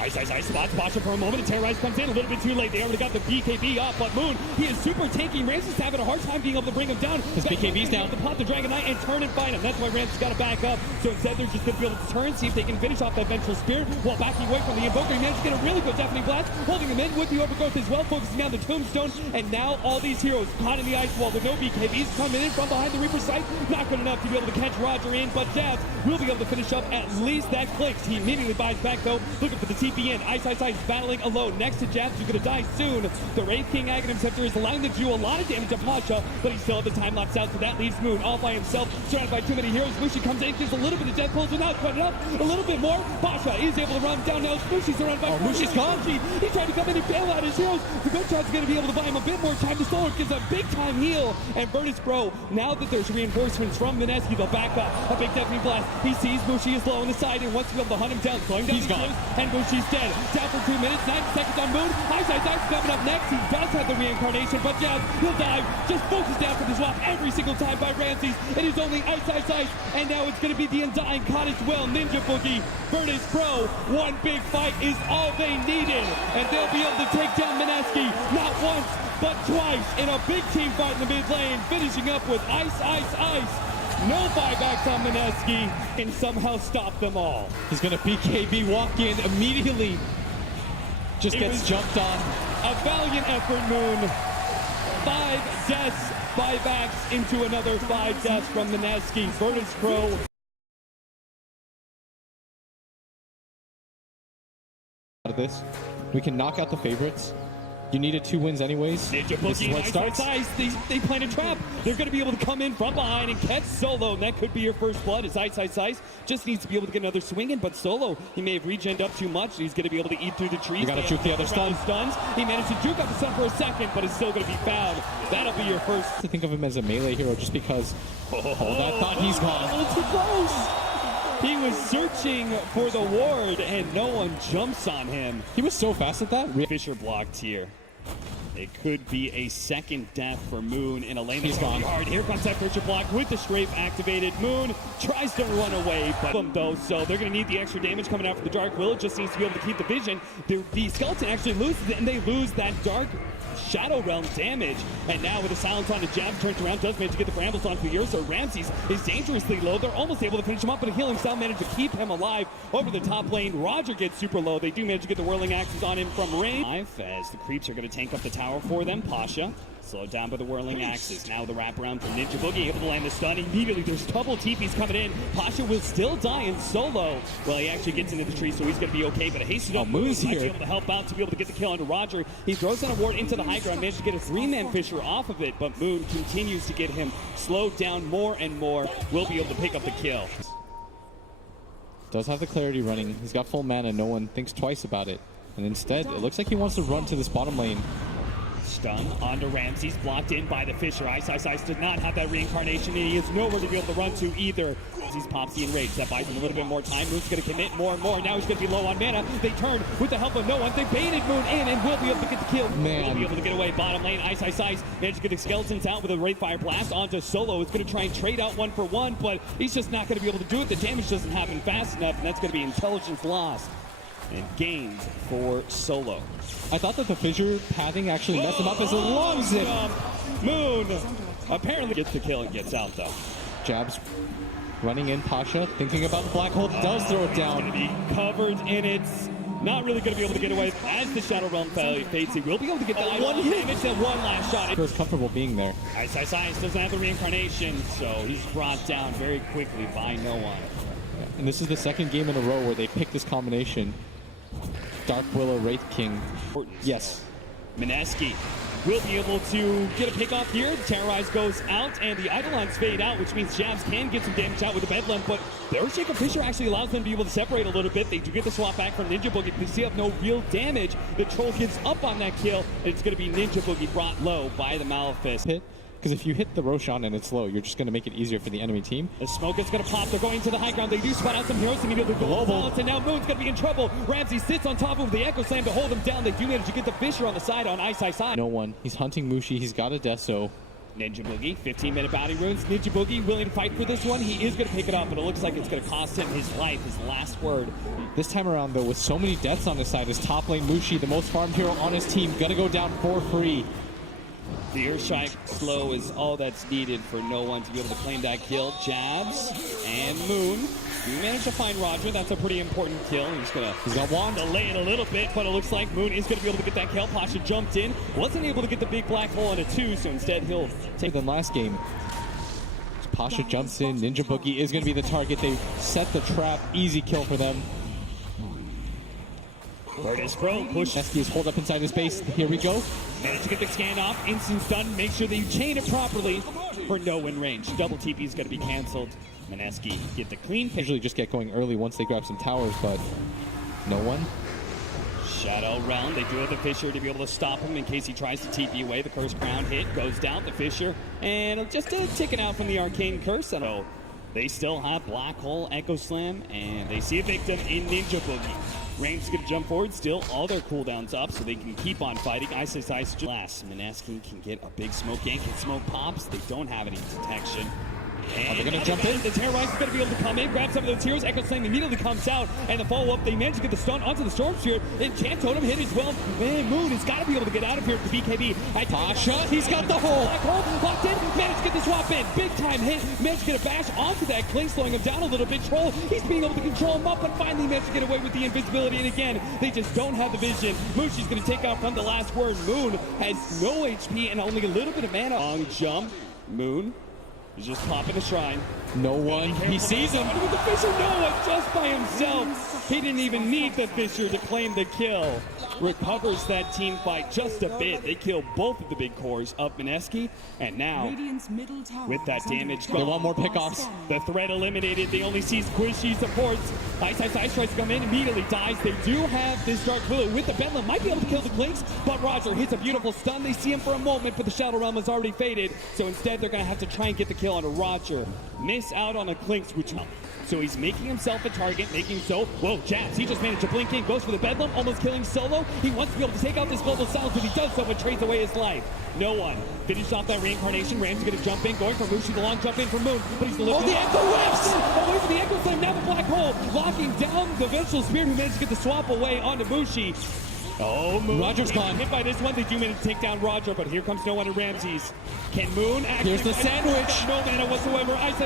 Ice spots Pasha for a moment, and Terrorize comes in a little bit too late. They already got the BKB up, but Moon, he is super tanky. Ramses having a hard time being able to bring him down. His BKB's down. To pop the Dragon Knight and turn and find him. That's why Ramses got to back up. So instead, they're just going to be able to turn, see if they can finish off that Vengeful Spirit while backing away from the Invoker. He managed to get a really good Deafening Blast, holding him in with the Overgrowth as well, focusing on the Tombstone. And now all these heroes caught in the Ice Wall with no BKBs coming in from behind the Reaper site. Not good enough to be able to catch Roger in, but Jazz will be able to finish up at least that clicks. He immediately buys back though, looking for the TP in. Ice battling alone next to Jabs, who's going to die soon. The Wraith King Aghanim Scepter is allowing them to do a lot of damage to Pasha, but he still has the time lapse out, so that leaves Moon all by himself, surrounded by too many heroes. Mushi comes in, gives a little bit of death pulls, without cutting up a little bit more. Pasha is able to run down now. Mushi's surrounded by Mushi's gone. He tried to come in and bail out his heroes. The good shot's going to be able to buy him a bit more time. The Solar gives a big time heal, and Virtus.pro, now that there's reinforcements from Mineski, they'll back up. A big Deafening Blast. He sees Mushi is low on the side and wants to be able to hunt him down. Slowing down. He's gone. And Mushi's dead. Down for 2 minutes, 90 seconds on Moon. Ice coming up next. He does have the reincarnation, but Jazz, he'll dive. Just focus down for the swap every single time by Ramses. It is only Ice. And now it's going to be the Undying Cottage Well Ninja Boogie. Virtus.pro, one big fight is all they needed. And they'll be able to take down Mineski not once, but twice in a big team fight in the mid lane, finishing up with Ice. No buybacks on Mineski, and somehow stop them all. He's going to BKB walk in immediately. Just gets jumped on. A valiant effort, Moon. 5 deaths, buybacks into another 5 deaths from Mineski. Virtus.pro. Out of this, we can knock out the favorites. You needed 2 wins anyways. Ninja This is Boogie where it and starts. They plant a trap. They're going to be able to come in from behind and catch Solo, and that could be your first blood. As Ice just needs to be able to get another swing in, but Solo, he may have regened up too much. He's going to be able to eat through the trees. You got to juke the other stun. Stuns. He managed to juke up the stun for a second, but it's still going to be found. That'll be your first. To think of him as a melee hero just because that thought he's gone. A little too close. He was searching for the ward, and no one jumps on him. He was so fast at that. Fisher blocked here. It could be a second death for Moon in a lane He's that's gone gone. hard. Here comes that Fisher block with the strafe activated. Moon tries to run away, but though, so they're going to need the extra damage coming out from the Dark Will. It just needs to be able to keep the vision. The Skeleton actually loses it, and they lose that Dark Shadow Realm damage. And now with the silence on the jab, turns around, does manage to get the brambles onto the Ursa. Ramses is dangerously low. They're almost able to finish him up, but a healing style managed to keep him alive over the top lane. Roger gets super low. They do manage to get the whirling axes on him from range. As the creeps are going to tank up the tower for them. Pasha slowed down by the whirling axes. Now the wraparound from Ninja Boogie, able to land the stun. Immediately there's double TPs coming in. Pasha will still die in solo. Well, he actually gets into the tree, so he's going to be okay. But a hasted up Moon's might here. be able to help out to be able to get the kill onto Roger. He throws down a ward into the high ground, managed to get a 3-man Fisher off of it, but Moon continues to get him slowed down more and more. Will be able to pick up the kill. Does have the clarity running. He's got full mana. No one thinks twice about it. And instead, it looks like he wants to run to this bottom lane. Stun onto Ramses, blocked in by the Fisher. Ice does not have that reincarnation, and he has nowhere to be able to run to either. He's pops the enrage. That buys him a little bit more time. Moon's going to commit more and more. Now he's going to be low on mana. They turn with the help of no one. They baited Moon in and will be able to get the kill. Man. Will be able to get away. Bottom lane, Ice. Managed to get the Skeletons out with a Wraith Fire Blast onto Solo. It's going to try and trade out 1-for-1, but he's just not going to be able to do it. The damage doesn't happen fast enough, and that's going to be intelligence lost and gained for Solo. I thought that the fissure pathing actually messed him up as a long zip. Moon apparently gets the kill and gets out though. Jabs running in. Pasha thinking about the black hole. Does throw it Going to down. be covered in its. Not really going to be able to get away as the Shadow Realm fades. He will be able to get that one damage and one last shot. Feels comfortable being there. Ice doesn't have the reincarnation, so he's brought down very quickly by no one. And this is the second game in a row where they pick this combination. Dark Willow, Wraith King. Yes. Mineski will be able to get a pick off here. The Terrorize goes out, and the Eidolons fade out, which means Jabs can get some damage out with the Bedlam, but the Earthshaker Fisher actually allows them to be able to separate a little bit. They do get the swap back from Ninja Boogie. They still have no real damage. The Troll gives up on that kill, and it's going to be Ninja Boogie brought low by the Malefice. Because if you hit the Roshan and it's low, you're just going to make it easier for the enemy team. The smoke is going to pop. They're going to the high ground. They do spot out some heroes to meet the global. And now Moon's going to be in trouble. Ramsey sits on top of the Echo Slam to hold him down. They do manage to get the Fisher on the side on Ice. No one. He's hunting Mushi. He's got a Deso. Ninja Boogie, 15-minute bounty runes. Ninja Boogie willing to fight for this one. He is going to pick it up, but it looks like it's going to cost him his life, his last word. This time around, though, with so many deaths on his side, his top lane Mushi, the most farmed hero on his team, going to go down for free. The Earthstrike slow is all that's needed for no one to be able to claim that kill. Jabs and Moon. We managed to find Roger. That's a pretty important kill. He's got Wand. Delay it a little bit, but it looks like Moon is going to be able to get that kill. Pasha jumped in. Wasn't able to get the big black hole on a 2, so instead he'll take than last game. Pasha jumps in. Ninja Boogie is going to be the target. They set the trap. Easy kill for them. Virtus.pro push. Mineski is holed up inside his base. Here we go. Managed to get the scan off. Instant stun. Make sure that you chain it properly for no win range. Double TP is going to be canceled. Mineski get the clean pick. Usually just get going early once they grab some towers, but no one. Shadow Realm. They do have the Fisher to be able to stop him in case he tries to TP away. The Curse Crown hit goes down. The Fisher and just ticking out from the Arcane Curse. So they still have Black Hole, Echo Slam, and they see a victim in Ninja Boogie. Range's going to jump forward. Still, all their cooldowns up, so they can keep on fighting. Ice last. Mineski can get a big smoke gank. Hit smoke pops. They don't have any detection. And they're going to jump in. The Terrorize is going to be able to come in, grab some of those heroes. Echo Slam immediately comes out, and the follow-up, they manage to get the stun onto the Storm Sphere. Enchant Totem hit as well. Man, Moon has got to be able to get out of here with the BKB. Pasha, he's got the hole. Black hole, locked in, managed to get the swap in. Big time hit, managed to get a bash onto that clay, slowing him down a little bit. Troll, he's being able to control him up, but finally managed to get away with the invisibility. And again, they just don't have the vision. Mushi's going to take out from the last word. Moon has no HP and only a little bit of mana. Long jump. Moon He's just popping a shrine. No one. He sees him. With the Fissure, no one, just by himself. He didn't even need the Fissure to claim the kill. Recovers that team fight just a bit. They kill both of the big cores of Mineski, and now, with that damage They gone, want more pickoffs. the threat eliminated. They only see Squishy supports. Ice tries to come in, immediately dies. They do have this Dark Willow with the Bedlam. Might be able to kill the Clinks, but Roger hits a beautiful stun. They see him for a moment, but the Shadow Realm has already faded. So instead, they're going to have to try and get the kill on a Roger. Miss out on a Clinks, which... So he's making himself a target, making so... Whoa, jabs. He just managed to blink in, goes for the Bedlam, almost killing Solo. He wants to be able to take out this Global Silence, but he does so, but trades away his life. No one. Finished off that reincarnation. Ram's going to jump in, going for Mushi, the long jump in for Moon, but he's delivering... Oh, the Echo Whips! Away from the Echo Slam, now the Black Hole, locking down the Vengeful Spirit, who managed to get the swap away onto Mushi. Oh, Moon. Roger's gone. Hit by this one. They do manage to take down Roger, but here comes no one in Ramses. Can Moon actually... Here's the sandwich. No mana whatsoever. Ice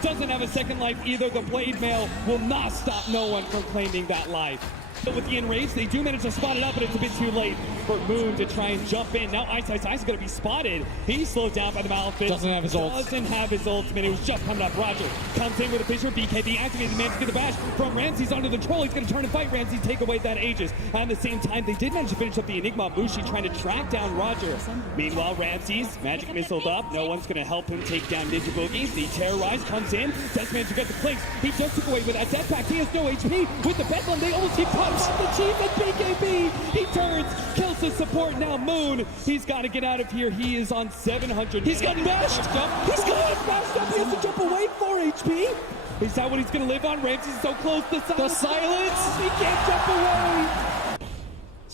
doesn't have a second life either. The Blade Mail will not stop no one from claiming that life. But with the Enraged, they do manage to spot it up, but it's a bit too late for Moon to try and jump in. Now Ice is going to be spotted. He's slowed down by the Malefic. Doesn't have his ult. Doesn't have his ultimate. It was just coming up. Roger comes in with a Fissure. BKB activated, managed to get the bash from Ramses under the troll. He's going to turn and fight Ramses, take away that Aegis. At the same time, they did manage to finish up the Enigma. Mushi trying to track down Roger. Meanwhile, Ramses, magic missiled up. No one's going to help him take down Ninja Boogie. The Terrorize comes in. Does manage to get the Clinks. He just took away with that death pack. He has no HP. With the Bedlam, they almost keep caught off the Chief. BKB, he turns, kills the support. Now Moon, he's got to get out of here. He is on 700. He's gotten bashed. He's got bashed up. He has to jump away 4 HP. Is that what he's going to live on? Ramses is so close. The silence. He can't jump away.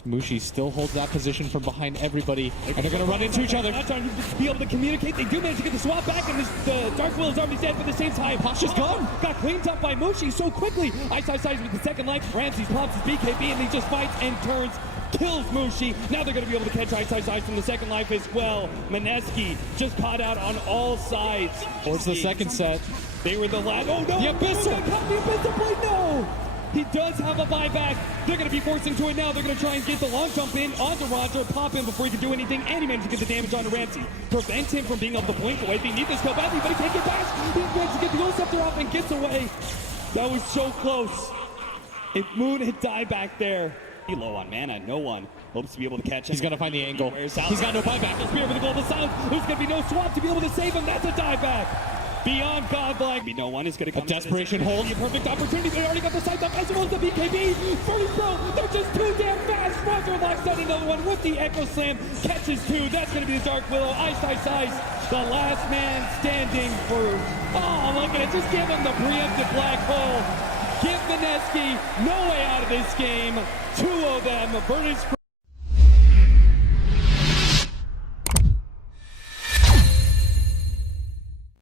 Mushi still holds that position from behind everybody, and they're going to run into each other. Not trying to be able to communicate. They do manage to get the swap back, and the Dark Will is already dead, but at the same time, Pasha's gone. Got cleaned up by Mushi so quickly. Ice with the second life. Ramses pops his BKB, and he just fights and turns. Kills Mushi. Now they're going to be able to catch Ice from the second life as well. Mineski just caught out on all sides. Towards the second set. They were the last. Oh no! The Abyssal! The Abyssal Blade, no! He does have a buyback. They're going to be forcing to it now. They're going to try and get the long jump in onto Roger, pop him before he can do anything, and he managed to get the damage onto Ramsey. Prevents him from being able to blink away. They need this go badly, but he can't get back. He managed to get the Ult Scepter off and gets away. That was so close. If Moon had died back there, low on mana, no one hopes to be able to catch him. He's going to find the angle. He's got no buyback. The Spear with the Global Silence. There's going to be no swap to be able to save him. That's a dieback. Beyond godlike. No one is going to come. A desperation hold. A perfect opportunity. They already got the sight up as well as the BKB. Virtus.pro. They're just too damn fast. Roger locks out another one with the Echo Slam. Catches 2. That's going to be the Dark Willow. Ice. The last man standing for... Oh, look at it. Just give him the preemptive black hole. Give Mineski no way out of this game. 2 of them. Virtus.pro